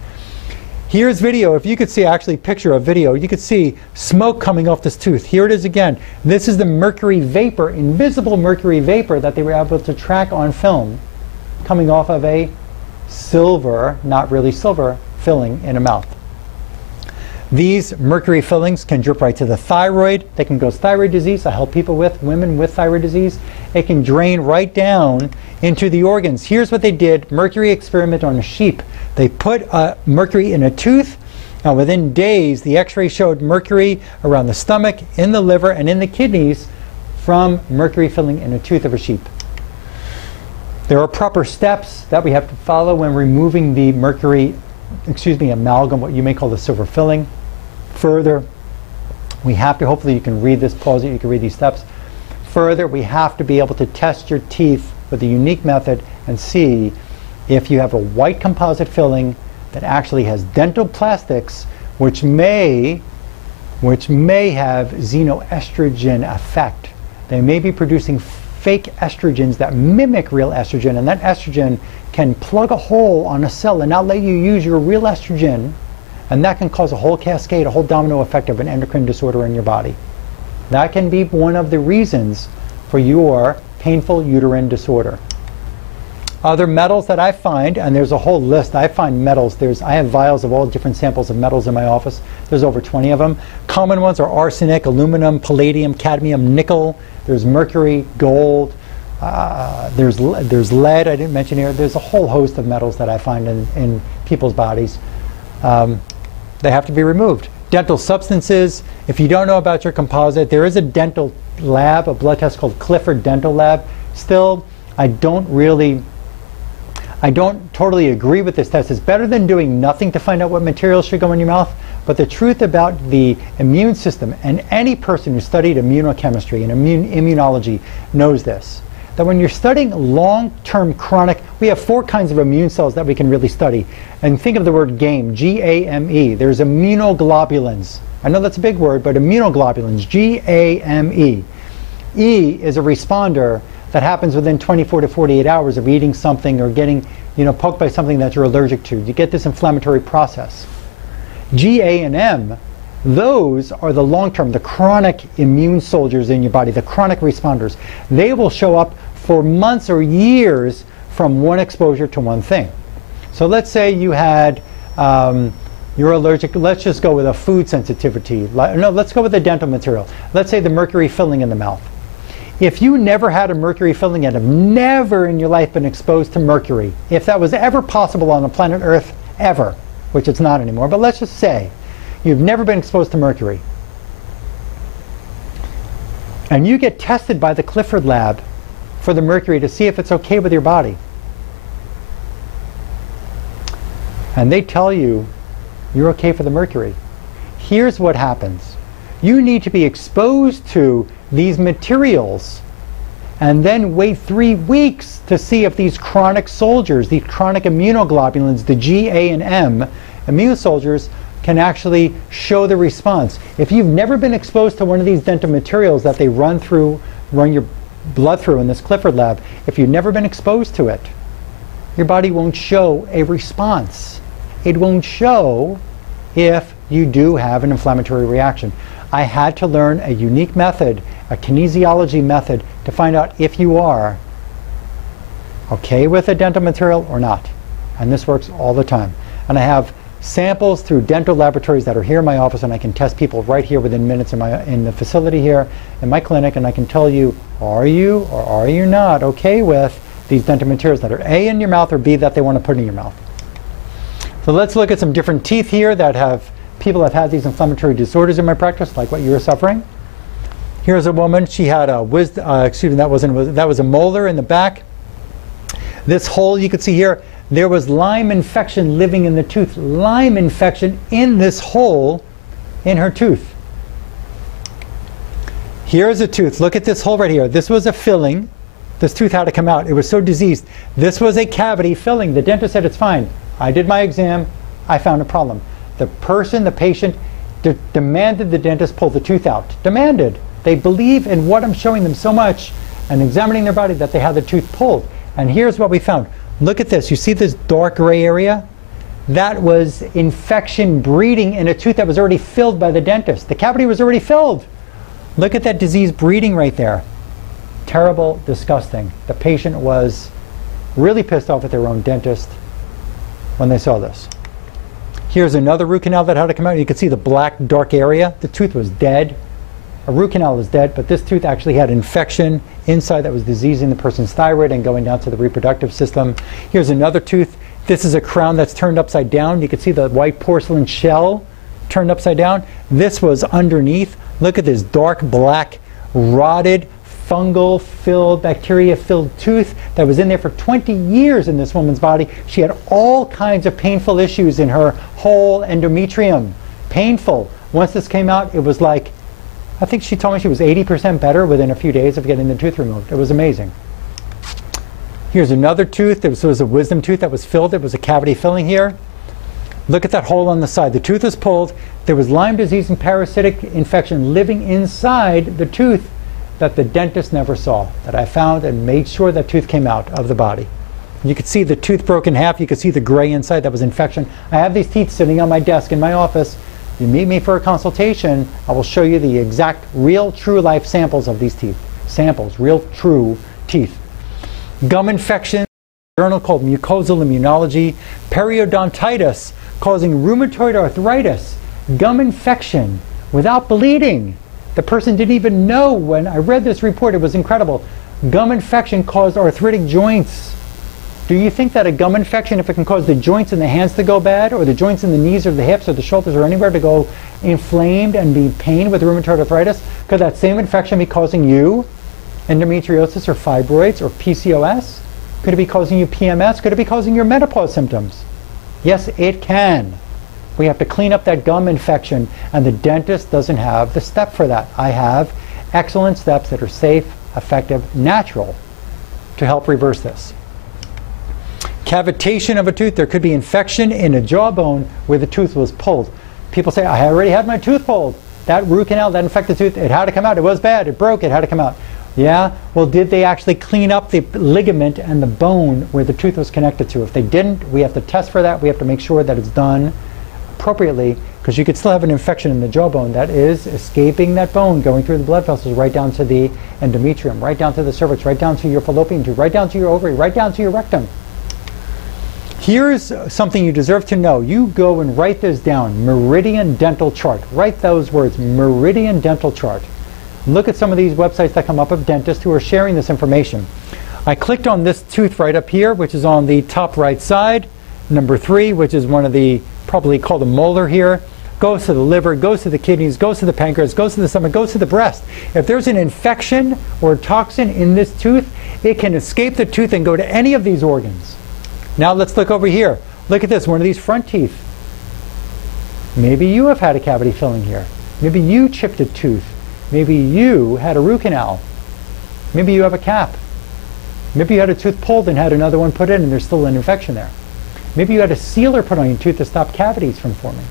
Here's video. If you could see, actually picture a video, you could see smoke coming off this tooth. Here it is again. This is the mercury vapor, invisible mercury vapor that they were able to track on film coming off of a silver, not really silver, filling in a mouth. These mercury fillings can drip right to the thyroid. They can cause thyroid disease. I help people with, women with thyroid disease. It can drain right down into the organs. Here's what they did, mercury experiment on a sheep. They put mercury in a tooth, and within days the x-ray showed mercury around the stomach, in the liver, and in the kidneys from mercury filling in a tooth of a sheep. There are proper steps that we have to follow when removing the mercury, amalgam, what you may call the silver filling. Further, we have to, hopefully you can read this, pause it, you can read these steps. Further, we have to be able to test your teeth with a unique method and see if you have a white composite filling that actually has dental plastics, which may have xenoestrogen effect. They may be producing fake estrogens that mimic real estrogen, and that estrogen can plug a hole on a cell and not let you use your real estrogen, and that can cause a whole cascade, a whole domino effect of an endocrine disorder in your body. That can be one of the reasons for your painful uterine disorder. Other metals that I find, and there's a whole list, I find metals, I have vials of all different samples of metals in my office. There's over 20 of them. Common ones are arsenic, aluminum, palladium, cadmium, nickel. There's mercury, gold, there's lead I didn't mention here. There's a whole host of metals that I find in people's bodies. They have to be removed. Dental substances, if you don't know about your composite, there is a dental lab, a blood test called Clifford Dental Lab. Still, I don't totally agree with this test. It's better than doing nothing to find out what materials should go in your mouth. But the truth about the immune system, and any person who studied immunochemistry and immunology knows this, that when you're studying long-term chronic, we have 4 kinds of immune cells that we can really study. And think of the word GAME, G-A-M-E. There's immunoglobulins. I know that's a big word, but immunoglobulins, G-A-M-E. E is a responder that happens within 24 to 48 hours of eating something or getting, poked by something that you're allergic to. You get this inflammatory process. G, A, and M, those are the long-term, the chronic immune soldiers in your body, the chronic responders. They will show up for months or years from one exposure to one thing. So let's say you had, you're allergic, let's just go with a food sensitivity. No, let's go with a dental material. Let's say the mercury filling in the mouth. If you never had a mercury filling and have never in your life been exposed to mercury, if that was ever possible on the planet Earth, ever, which it's not anymore, but let's just say you've never been exposed to mercury, and you get tested by the Clifford lab for the mercury to see if it's okay with your body, and they tell you you're okay for the mercury, here's what happens. You need to be exposed to these materials and then wait 3 weeks to see if these chronic soldiers, these chronic immunoglobulins, the G, A, and M immune soldiers, can actually show the response. If you've never been exposed to one of these dental materials that they run your blood through in this Clifford lab, if you've never been exposed to it, your body won't show a response. It won't show if you do have an inflammatory reaction. I had to learn a unique method, a kinesiology method, to find out if you are okay with a dental material or not. And this works all the time. And I have samples through dental laboratories that are here in my office, and I can test people right here within minutes in the facility here in my clinic, and I can tell you, are you or are you not okay with these dental materials that are A, in your mouth, or B, that they want to put in your mouth. So let's look at some different teeth here that people have had these inflammatory disorders in my practice, like what you were suffering. Here's a woman. She had a that was a molar in the back. This hole you can see here, there was Lyme infection living in the tooth. Lyme infection in this hole in her tooth. Here's a tooth. Look at this hole right here. This was a filling. This tooth had to come out. It was so diseased. This was a cavity filling. The dentist said it's fine. I did my exam. I found a problem. The patient demanded the dentist pull the tooth out. Demanded. They believe in what I'm showing them so much and examining their body that they had the tooth pulled. And here's what we found. Look at this. You see this dark gray area? That was infection breeding in a tooth that was already filled by the dentist. The cavity was already filled. Look at that disease breeding right there. Terrible, disgusting. The patient was really pissed off at their own dentist when they saw this. Here's another root canal that had to come out. You can see the black dark area. The tooth was dead. A root canal is dead, but this tooth actually had infection inside that was diseasing the person's thyroid and going down to the reproductive system. Here's another tooth. This is a crown that's turned upside down. You can see the white porcelain shell turned upside down. This was underneath. Look at this dark black, rotted, fungal filled, bacteria filled tooth that was in there for 20 years in this woman's body. She had all kinds of painful issues in her whole endometrium. Painful. Once this came out, it was like, I think she told me she was 80% better within a few days of getting the tooth removed. It was amazing. Here's another tooth. This was a wisdom tooth that was filled. It was a cavity filling here. Look at that hole on the side. The tooth is pulled. There was Lyme disease and parasitic infection living inside the tooth that the dentist never saw, that I found and made sure that tooth came out of the body. You could see the tooth broke in half. You could see the gray inside. That was infection. I have these teeth sitting on my desk in my office. You meet me for a consultation, I will show you the exact real true life samples of these teeth. Samples, real true teeth. Gum infection, a journal called Mucosal Immunology. Periodontitis causing rheumatoid arthritis. Gum infection without bleeding. The person didn't even know. When I read this report, it was incredible. Gum infection caused arthritic joints. Do you think that a gum infection, if it can cause the joints in the hands to go bad, or the joints in the knees or the hips or the shoulders or anywhere to go inflamed and be pain with rheumatoid arthritis, could that same infection be causing you endometriosis or fibroids or PCOS? Could it be causing you PMS? Could it be causing your menopause symptoms? Yes, it can. We have to clean up that gum infection, and the dentist doesn't have the step for that. I have excellent steps that are safe, effective, natural to help reverse this. Cavitation of a tooth. There could be infection in a jawbone where the tooth was pulled. People say, I already had my tooth pulled. That root canal, that infected tooth, it had to come out. It was bad. It broke. It had to come out. Yeah? Well, did they actually clean up the ligament and the bone where the tooth was connected to? If they didn't, we have to test for that. We have to make sure that it's done appropriately, because you could still have an infection in the jawbone that is escaping that bone, going through the blood vessels right down to the endometrium, right down to the cervix, right down to your fallopian tube, right down to your ovary, right down to your rectum. Here's something you deserve to know. You go and write this down. Meridian dental chart. Write those words. Meridian dental chart. Look at some of these websites that come up of dentists who are sharing this information. I clicked on this tooth right up here, which is on the top right side. Number 3, which is one of the, probably called a molar here. Goes to the liver, goes to the kidneys, goes to the pancreas, goes to the stomach, goes to the breast. If there's an infection or toxin in this tooth, it can escape the tooth and go to any of these organs. Now let's look over here. Look at this, one of these front teeth. Maybe you have had a cavity filling here. Maybe you chipped a tooth. Maybe you had a root canal. Maybe you have a cap. Maybe you had a tooth pulled and had another one put in and there's still an infection there. Maybe you had a sealer put on your tooth to stop cavities from forming.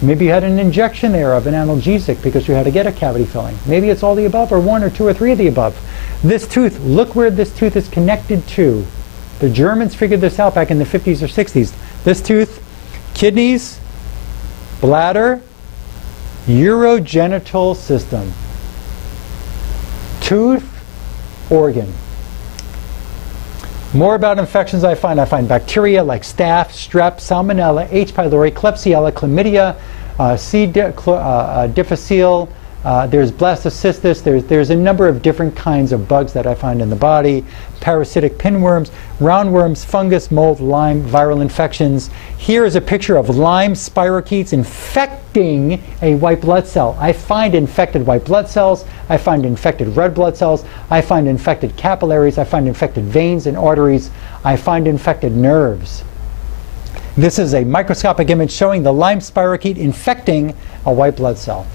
Maybe you had an injection there of an analgesic because you had to get a cavity filling. Maybe it's all the above, or 1 or 2 or 3 of the above. This tooth, look where this tooth is connected to. The Germans figured this out back in the 50s or 60s. This tooth, kidneys, bladder, urogenital system. Tooth, organ. More about infections I find bacteria like staph, strep, salmonella, H. pylori, Klebsiella, chlamydia, C. difficile. There's blastocystis. There's a number of different kinds of bugs that I find in the body. Parasitic pinworms, roundworms, fungus, mold, Lyme, viral infections. Here is a picture of Lyme spirochetes infecting a white blood cell. I find infected white blood cells. I find infected red blood cells. I find infected capillaries. I find infected veins and arteries. I find infected nerves. This is a microscopic image showing the Lyme spirochete infecting a white blood cell.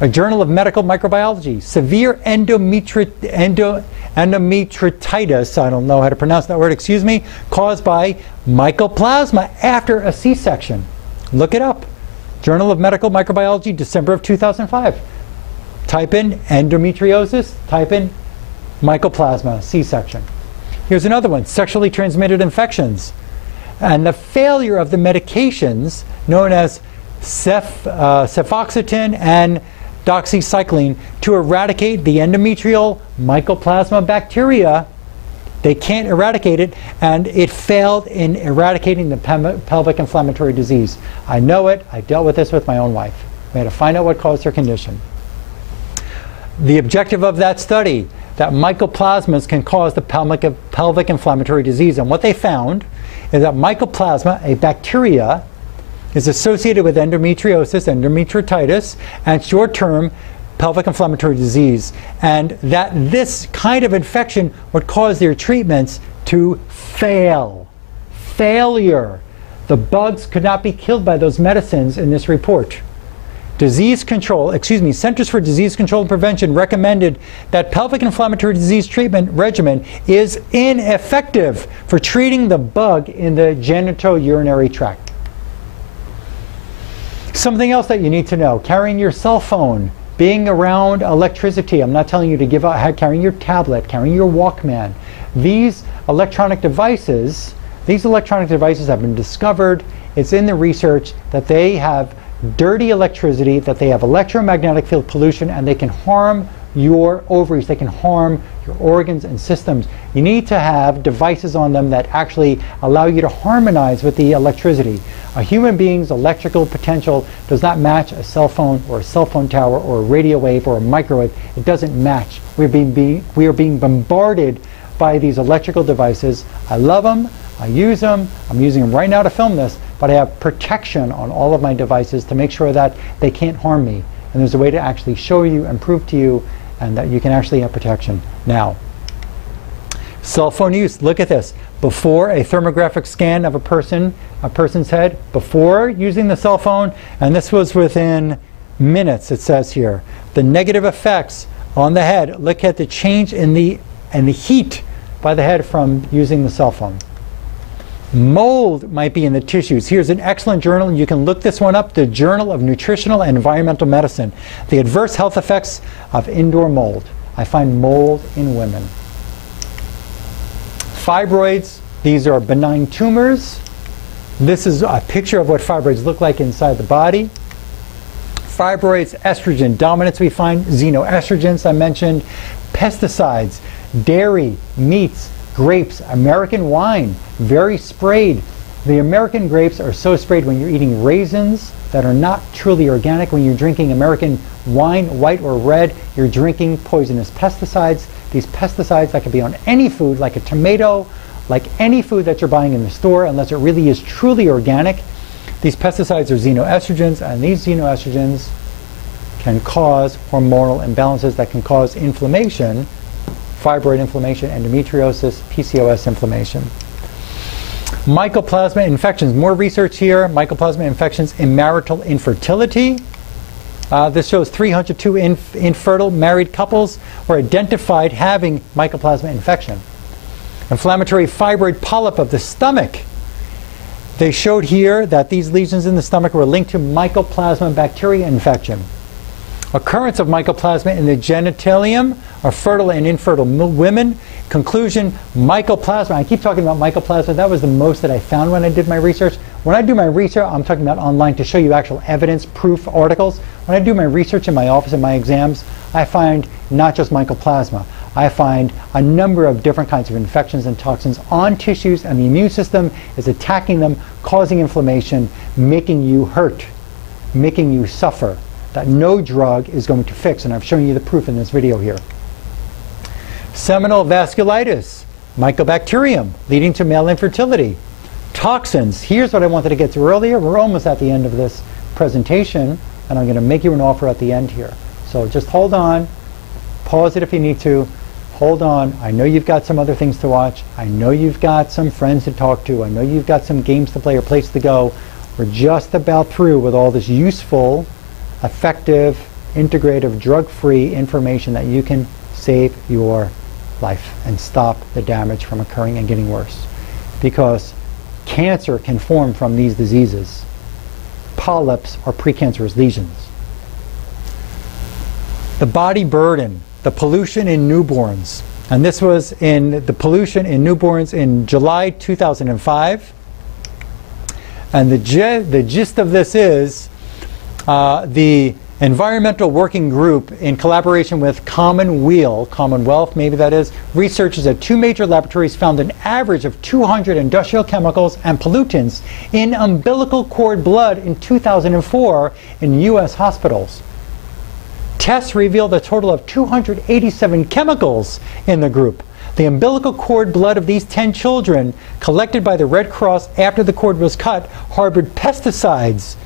A Journal of Medical Microbiology, severe endometriosis, I don't know how to pronounce that word, excuse me, caused by mycoplasma after a C-section. Look it up. Journal of Medical Microbiology, December of 2005. Type in endometriosis, type in mycoplasma, C-section. Here's another one, sexually transmitted infections. And the failure of the medications known as cefoxitin and doxycycline to eradicate the endometrial mycoplasma bacteria. They can't eradicate it, and it failed in eradicating the pelvic inflammatory disease. I know it. I dealt with this with my own wife. We had to find out what caused her condition. The objective of that study, that mycoplasmas can cause the pelvic inflammatory disease, and what they found is that mycoplasma, a bacteria, is associated with endometriosis, endometriosis, and short-term pelvic inflammatory disease, and that this kind of infection would cause their treatments to fail. Failure. The bugs could not be killed by those medicines in this report. Centers for Disease Control and Prevention recommended that pelvic inflammatory disease treatment regimen is ineffective for treating the bug in the genitourinary tract. Something else that you need to know, carrying your cell phone, being around electricity. I'm not telling you to give up, carrying your tablet, carrying your Walkman. These electronic devices have been discovered, it's in the research, that they have dirty electricity, that they have electromagnetic field pollution, and they can harm your ovaries, they can harm your organs and systems. You need to have devices on them that actually allow you to harmonize with the electricity. A human being's electrical potential does not match a cell phone or a cell phone tower or a radio wave or a microwave. It doesn't match. We are being bombarded by these electrical devices. I love them. I use them. I'm using them right now to film this, but I have protection on all of my devices to make sure that they can't harm me. And there's a way to actually show you and prove to you and that you can actually have protection. Now, cell phone use. Look at this. Before a thermographic scan of a person's head, before using the cell phone, and this was within minutes, it says here. The negative effects on the head. Look at the change in the and the heat by the head from using the cell phone. Mold might be in the tissues. Here's an excellent journal. You can look this one up, the Journal of Nutritional and Environmental Medicine. The adverse health effects of indoor mold. I find mold in women. Fibroids, these are benign tumors. This is a picture of what fibroids look like inside the body. Fibroids, estrogen dominance we find, xenoestrogens I mentioned, pesticides, dairy, meats, grapes, American wine, very sprayed. The American grapes are so sprayed when you're eating raisins that are not truly organic. When you're drinking American wine, white or red, you're drinking poisonous pesticides. These pesticides that can be on any food, like a tomato, like any food that you're buying in the store, unless it really is truly organic. These pesticides are xenoestrogens, and these xenoestrogens can cause hormonal imbalances that can cause inflammation, fibroid inflammation, endometriosis, PCOS inflammation. Mycoplasma infections, more research here. Mycoplasma infections in marital infertility. This shows 302 infertile married couples were identified having mycoplasma infection. Inflammatory fibroid polyp of the stomach. They showed here that these lesions in the stomach were linked to mycoplasma bacteria infection. Occurrence of mycoplasma in the genitalium of fertile and infertile women. Conclusion, mycoplasma. I keep talking about mycoplasma. That was the most that I found when I did my research. When I do my research, I'm talking about online to show you actual evidence, proof, articles. When I do my research in my office and my exams, I find not just mycoplasma. I find a number of different kinds of infections and toxins on tissues, and the immune system is attacking them, causing inflammation, making you hurt, making you suffer, that no drug is going to fix, and I've shown you the proof in this video here. Seminal vasculitis, mycobacterium, leading to male infertility. Toxins, here's what I wanted to get to earlier. We're almost at the end of this presentation, and I'm going to make you an offer at the end here. So just hold on, pause it if you need to. Hold on, I know you've got some other things to watch. I know you've got some friends to talk to. I know you've got some games to play or place to go. We're just about through with all this useful, effective, integrative, drug-free information that you can save your life and stop the damage from occurring and getting worse. Because cancer can form from these diseases. Polyps are precancerous lesions. The body burden, the pollution in newborns. And this was in the pollution in newborns in July 2005. And the gist of this is the Environmental Working Group, in collaboration with Commonwealth, maybe that is, researchers at 2 major laboratories found an average of 200 industrial chemicals and pollutants in umbilical cord blood in 2004 in U.S. hospitals. Tests revealed a total of 287 chemicals in the group. The umbilical cord blood of these 10 children, collected by the Red Cross after the cord was cut, harbored pesticides,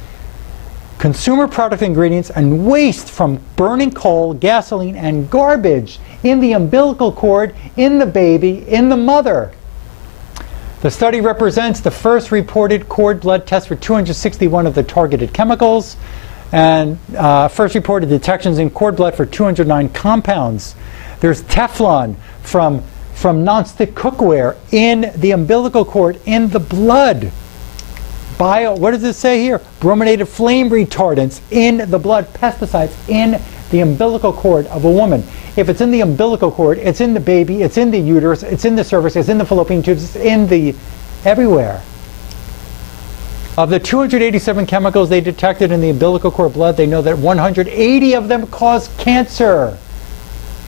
consumer product ingredients, and waste from burning coal, gasoline, and garbage in the umbilical cord, in the baby, in the mother. The study represents the first reported cord blood test for 261 of the targeted chemicals, and first reported detections in cord blood for 209 compounds. There's Teflon from nonstick cookware in the umbilical cord, in the blood. What does it say here? Brominated flame retardants in the blood, pesticides in the umbilical cord of a woman. If it's in the umbilical cord, it's in the baby, it's in the uterus, it's in the cervix, it's in the fallopian tubes, it's in the everywhere. Of the 287 chemicals they detected in the umbilical cord blood, they know that 180 of them cause cancer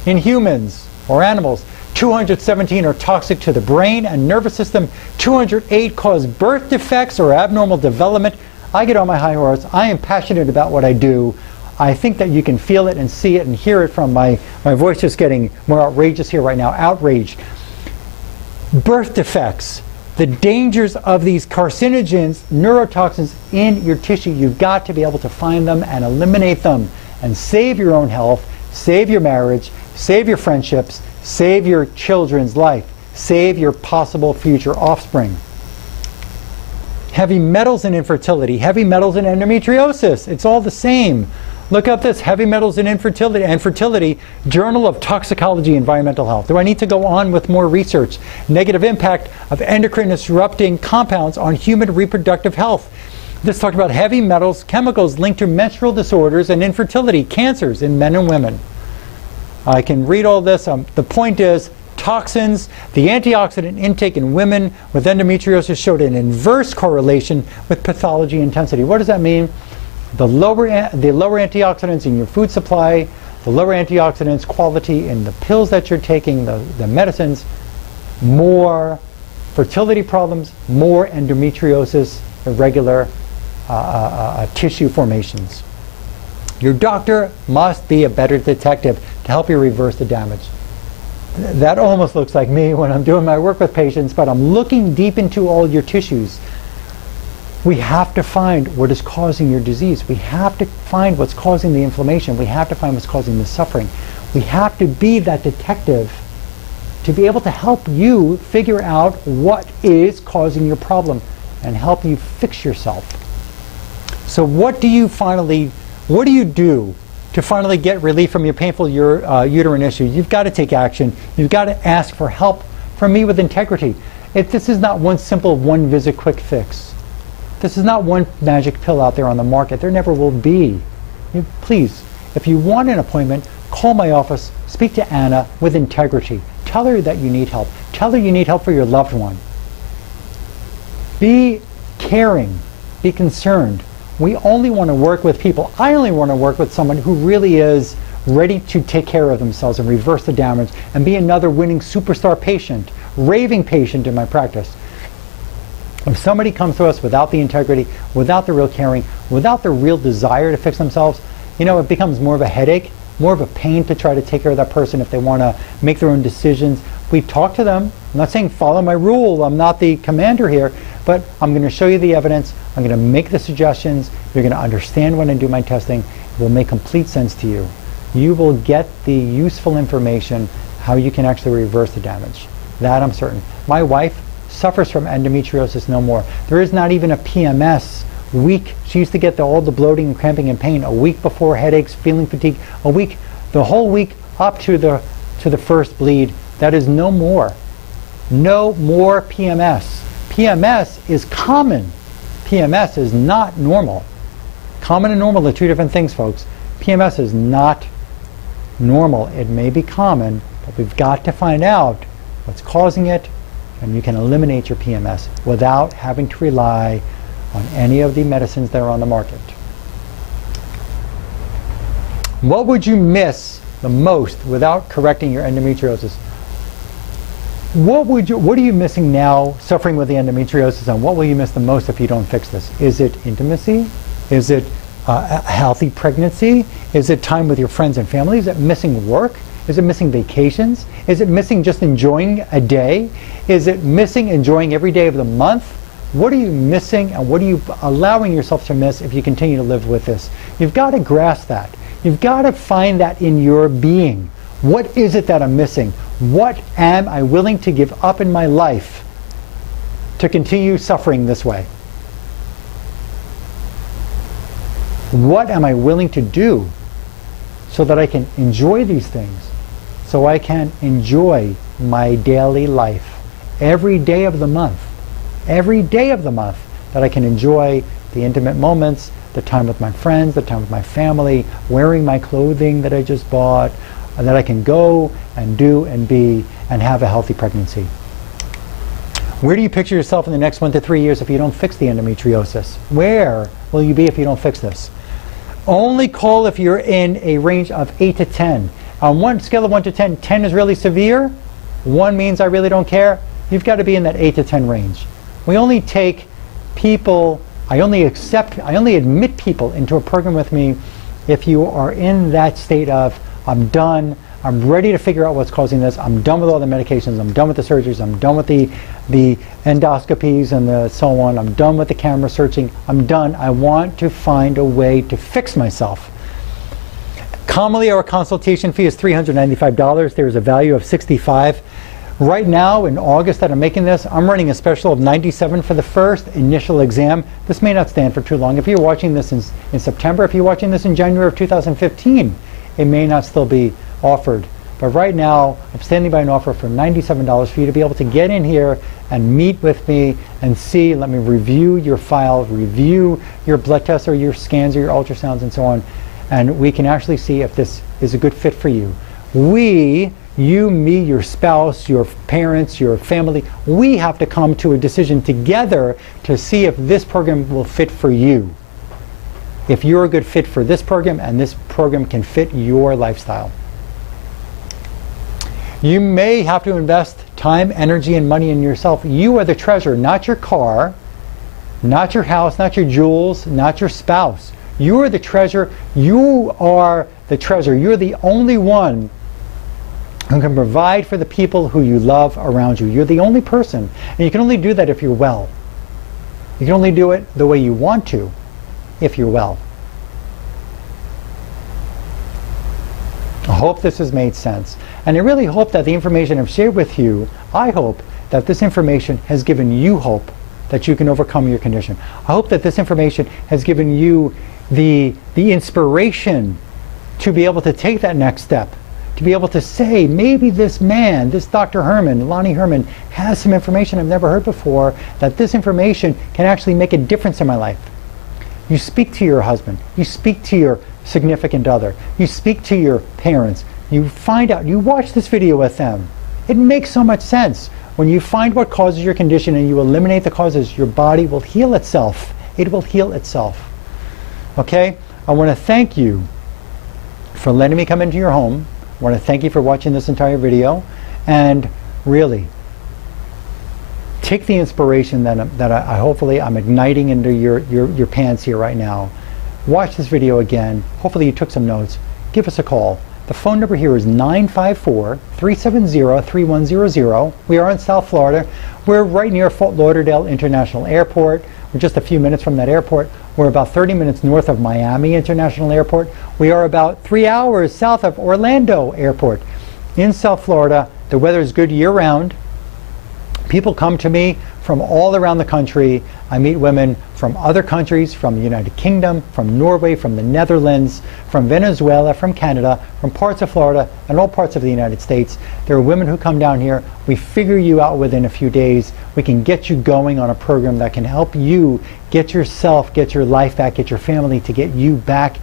in humans or animals. 217 are toxic to the brain and nervous system. 208 cause birth defects or abnormal development. I get on my high horse. I am passionate about what I do. I think that you can feel it and see it and hear it from my voice just getting more outrageous here right now. Outraged. Birth defects. The dangers of these carcinogens, neurotoxins in your tissue. You've got to be able to find them and eliminate them and save your own health, save your marriage, save your friendships, save your children's life, save your possible future offspring. Heavy metals in infertility, heavy metals in endometriosis. It's all the same. Look up this, Heavy Metals and Fertility, Journal of Toxicology and Environmental Health. Do I need to go on with more research? Negative impact of endocrine disrupting compounds on human reproductive health. This talked about heavy metals, chemicals linked to menstrual disorders and infertility, cancers in men and women. I can read all this. The point is, toxins, the antioxidant intake in women with endometriosis showed an inverse correlation with pathology intensity. What does that mean? The lower antioxidants in your food supply, the lower antioxidants quality in the pills that you're taking, the medicines, more fertility problems, more endometriosis, irregular tissue formations. Your doctor must be a better detective to help you reverse the damage. That almost looks like me when I'm doing my work with patients, but I'm looking deep into all your tissues. We have to find what is causing your disease. We have to find what's causing the inflammation. We have to find what's causing the suffering. We have to be that detective to be able to help you figure out what is causing your problem and help you fix yourself. So what do you do to finally get relief from your painful uterine issue? You've got to take action. You've got to ask for help from me with integrity. This is not one simple one-visit quick fix. This is not one magic pill out there on the market. There never will be. Please, if you want an appointment, call my office, speak to Anna with integrity. Tell her that you need help. Tell her you need help for your loved one. Be caring. Be concerned. We only want to work with people. I only want to work with someone who really is ready to take care of themselves and reverse the damage and be another winning superstar patient, raving patient in my practice. If somebody comes to us without the integrity, without the real caring, without the real desire to fix themselves, it becomes more of a headache, more of a pain to try to take care of that person if they want to make their own decisions. We talk to them. I'm not saying follow my rule. I'm not the commander here, but I'm going to show you the evidence. I'm going to make the suggestions. You're going to understand when I do my testing. It will make complete sense to you. You will get the useful information how you can actually reverse the damage. That I'm certain. My wife suffers from endometriosis no more. There is not even a PMS week. She used to get all the bloating and cramping and pain a week before, headaches, feeling fatigue, the whole week up to the first bleed. That is no more. No more PMS. PMS is common. PMS is not normal. Common and normal are two different things, folks. PMS is not normal. It may be common, but we've got to find out what's causing it, and you can eliminate your PMS without having to rely on any of the medicines that are on the market. What would you miss the most without correcting your endometriosis? What are you missing now suffering with the endometriosis, and what will you miss the most if you don't fix this? Is it intimacy? Is it a healthy pregnancy? Is it time with your friends and family? Is it missing work? Is it missing vacations? Is it missing just enjoying a day? Is it missing enjoying every day of the month? What are you missing, and what are you allowing yourself to miss if you continue to live with this? You've got to grasp that. You've got to find that in your being. What is it that I'm missing? What am I willing to give up in my life to continue suffering this way? What am I willing to do so that I can enjoy these things? So I can enjoy my daily life every day of the month. Every day of the month, that I can enjoy the intimate moments, the time with my friends, the time with my family, wearing my clothing that I just bought, and that I can go and do and be and have a healthy pregnancy. Where do you picture yourself in the next 1 to 3 years if you don't fix the endometriosis? Where will you be if you don't fix this? Only call if you're in a range of 8 to 10. On one scale of 1 to 10, 10 is really severe. 1 means I really don't care. You've got to be in that 8 to 10 range. We only take people, I only admit people into a program with me if you are in that state of, I'm done, I'm ready to figure out what's causing this, I'm done with all the medications, I'm done with the surgeries, I'm done with the endoscopies and the so on, I'm done with the camera searching, I'm done, I want to find a way to fix myself. Commonly our consultation fee is $395. There is a value of $65. Right now, in August that I'm making this, I'm running a special of $97 for the first initial exam. This may not stand for too long. If you're watching this in September, if you're watching this in January of 2015, it may not still be offered. But right now, I'm standing by an offer for $97 for you to be able to get in here and meet with me and see, let me review your file, review your blood tests or your scans or your ultrasounds and so on, and we can actually see if this is a good fit for you. You, me, your spouse, your parents, your family, we have to come to a decision together to see if this program will fit for you. If you're a good fit for this program and this program can fit your lifestyle. You may have to invest time, energy, and money in yourself. You are the treasure, not your car, not your house, not your jewels, not your spouse. You are the treasure. You are the treasure. You're the only one who can provide for the people who you love around you. You're the only person. And you can only do that if you're well. You can only do it the way you want to if you're well. I hope this has made sense. And I really hope that the information I've shared with you, I hope that this information has given you hope that you can overcome your condition. I hope that this information has given you the inspiration to be able to take that next step, to be able to say, maybe this man, this Dr. Herman, Lonnie Herman, has some information I've never heard before, that this information can actually make a difference in my life. You speak to your husband, you speak to your significant other, you speak to your parents, you find out, you watch this video with them. It makes so much sense. When you find what causes your condition and you eliminate the causes, your body will heal itself. It will heal itself. Okay? I want to thank you for letting me come into your home. I want to thank you for watching this entire video, and really take the inspiration that I hopefully I'm igniting into your pants here right now. Watch this video again. Hopefully you took some notes. Give us a call. The phone number here is 954-370-3100. We are in South Florida. We're right near Fort Lauderdale International Airport. We're just a few minutes from that airport. We're about 30 minutes north of Miami International Airport. We are about 3 hours south of Orlando Airport. In South Florida, the weather is good year-round. People come to me from all around the country. I meet women from other countries, from the United Kingdom, from Norway, from the Netherlands, from Venezuela, from Canada, from parts of Florida, and all parts of the United States. There are women who come down here. We figure you out within a few days. We can get you going on a program that can help you get yourself, get your life back, get your family, to get you back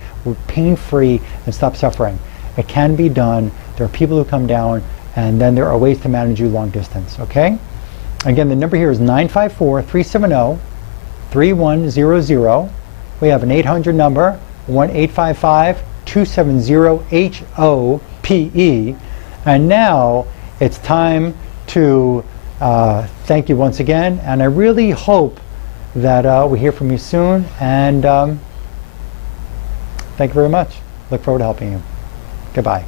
pain-free and stop suffering. It can be done. There are people who come down, and then there are ways to manage you long distance, okay? Again, the number here is 954-370-3100. We have an 800 number, 1-855-270-HOPE. And now it's time to thank you once again, and I really hope that we hear from you soon, and thank you very much. Look forward to helping you. Goodbye.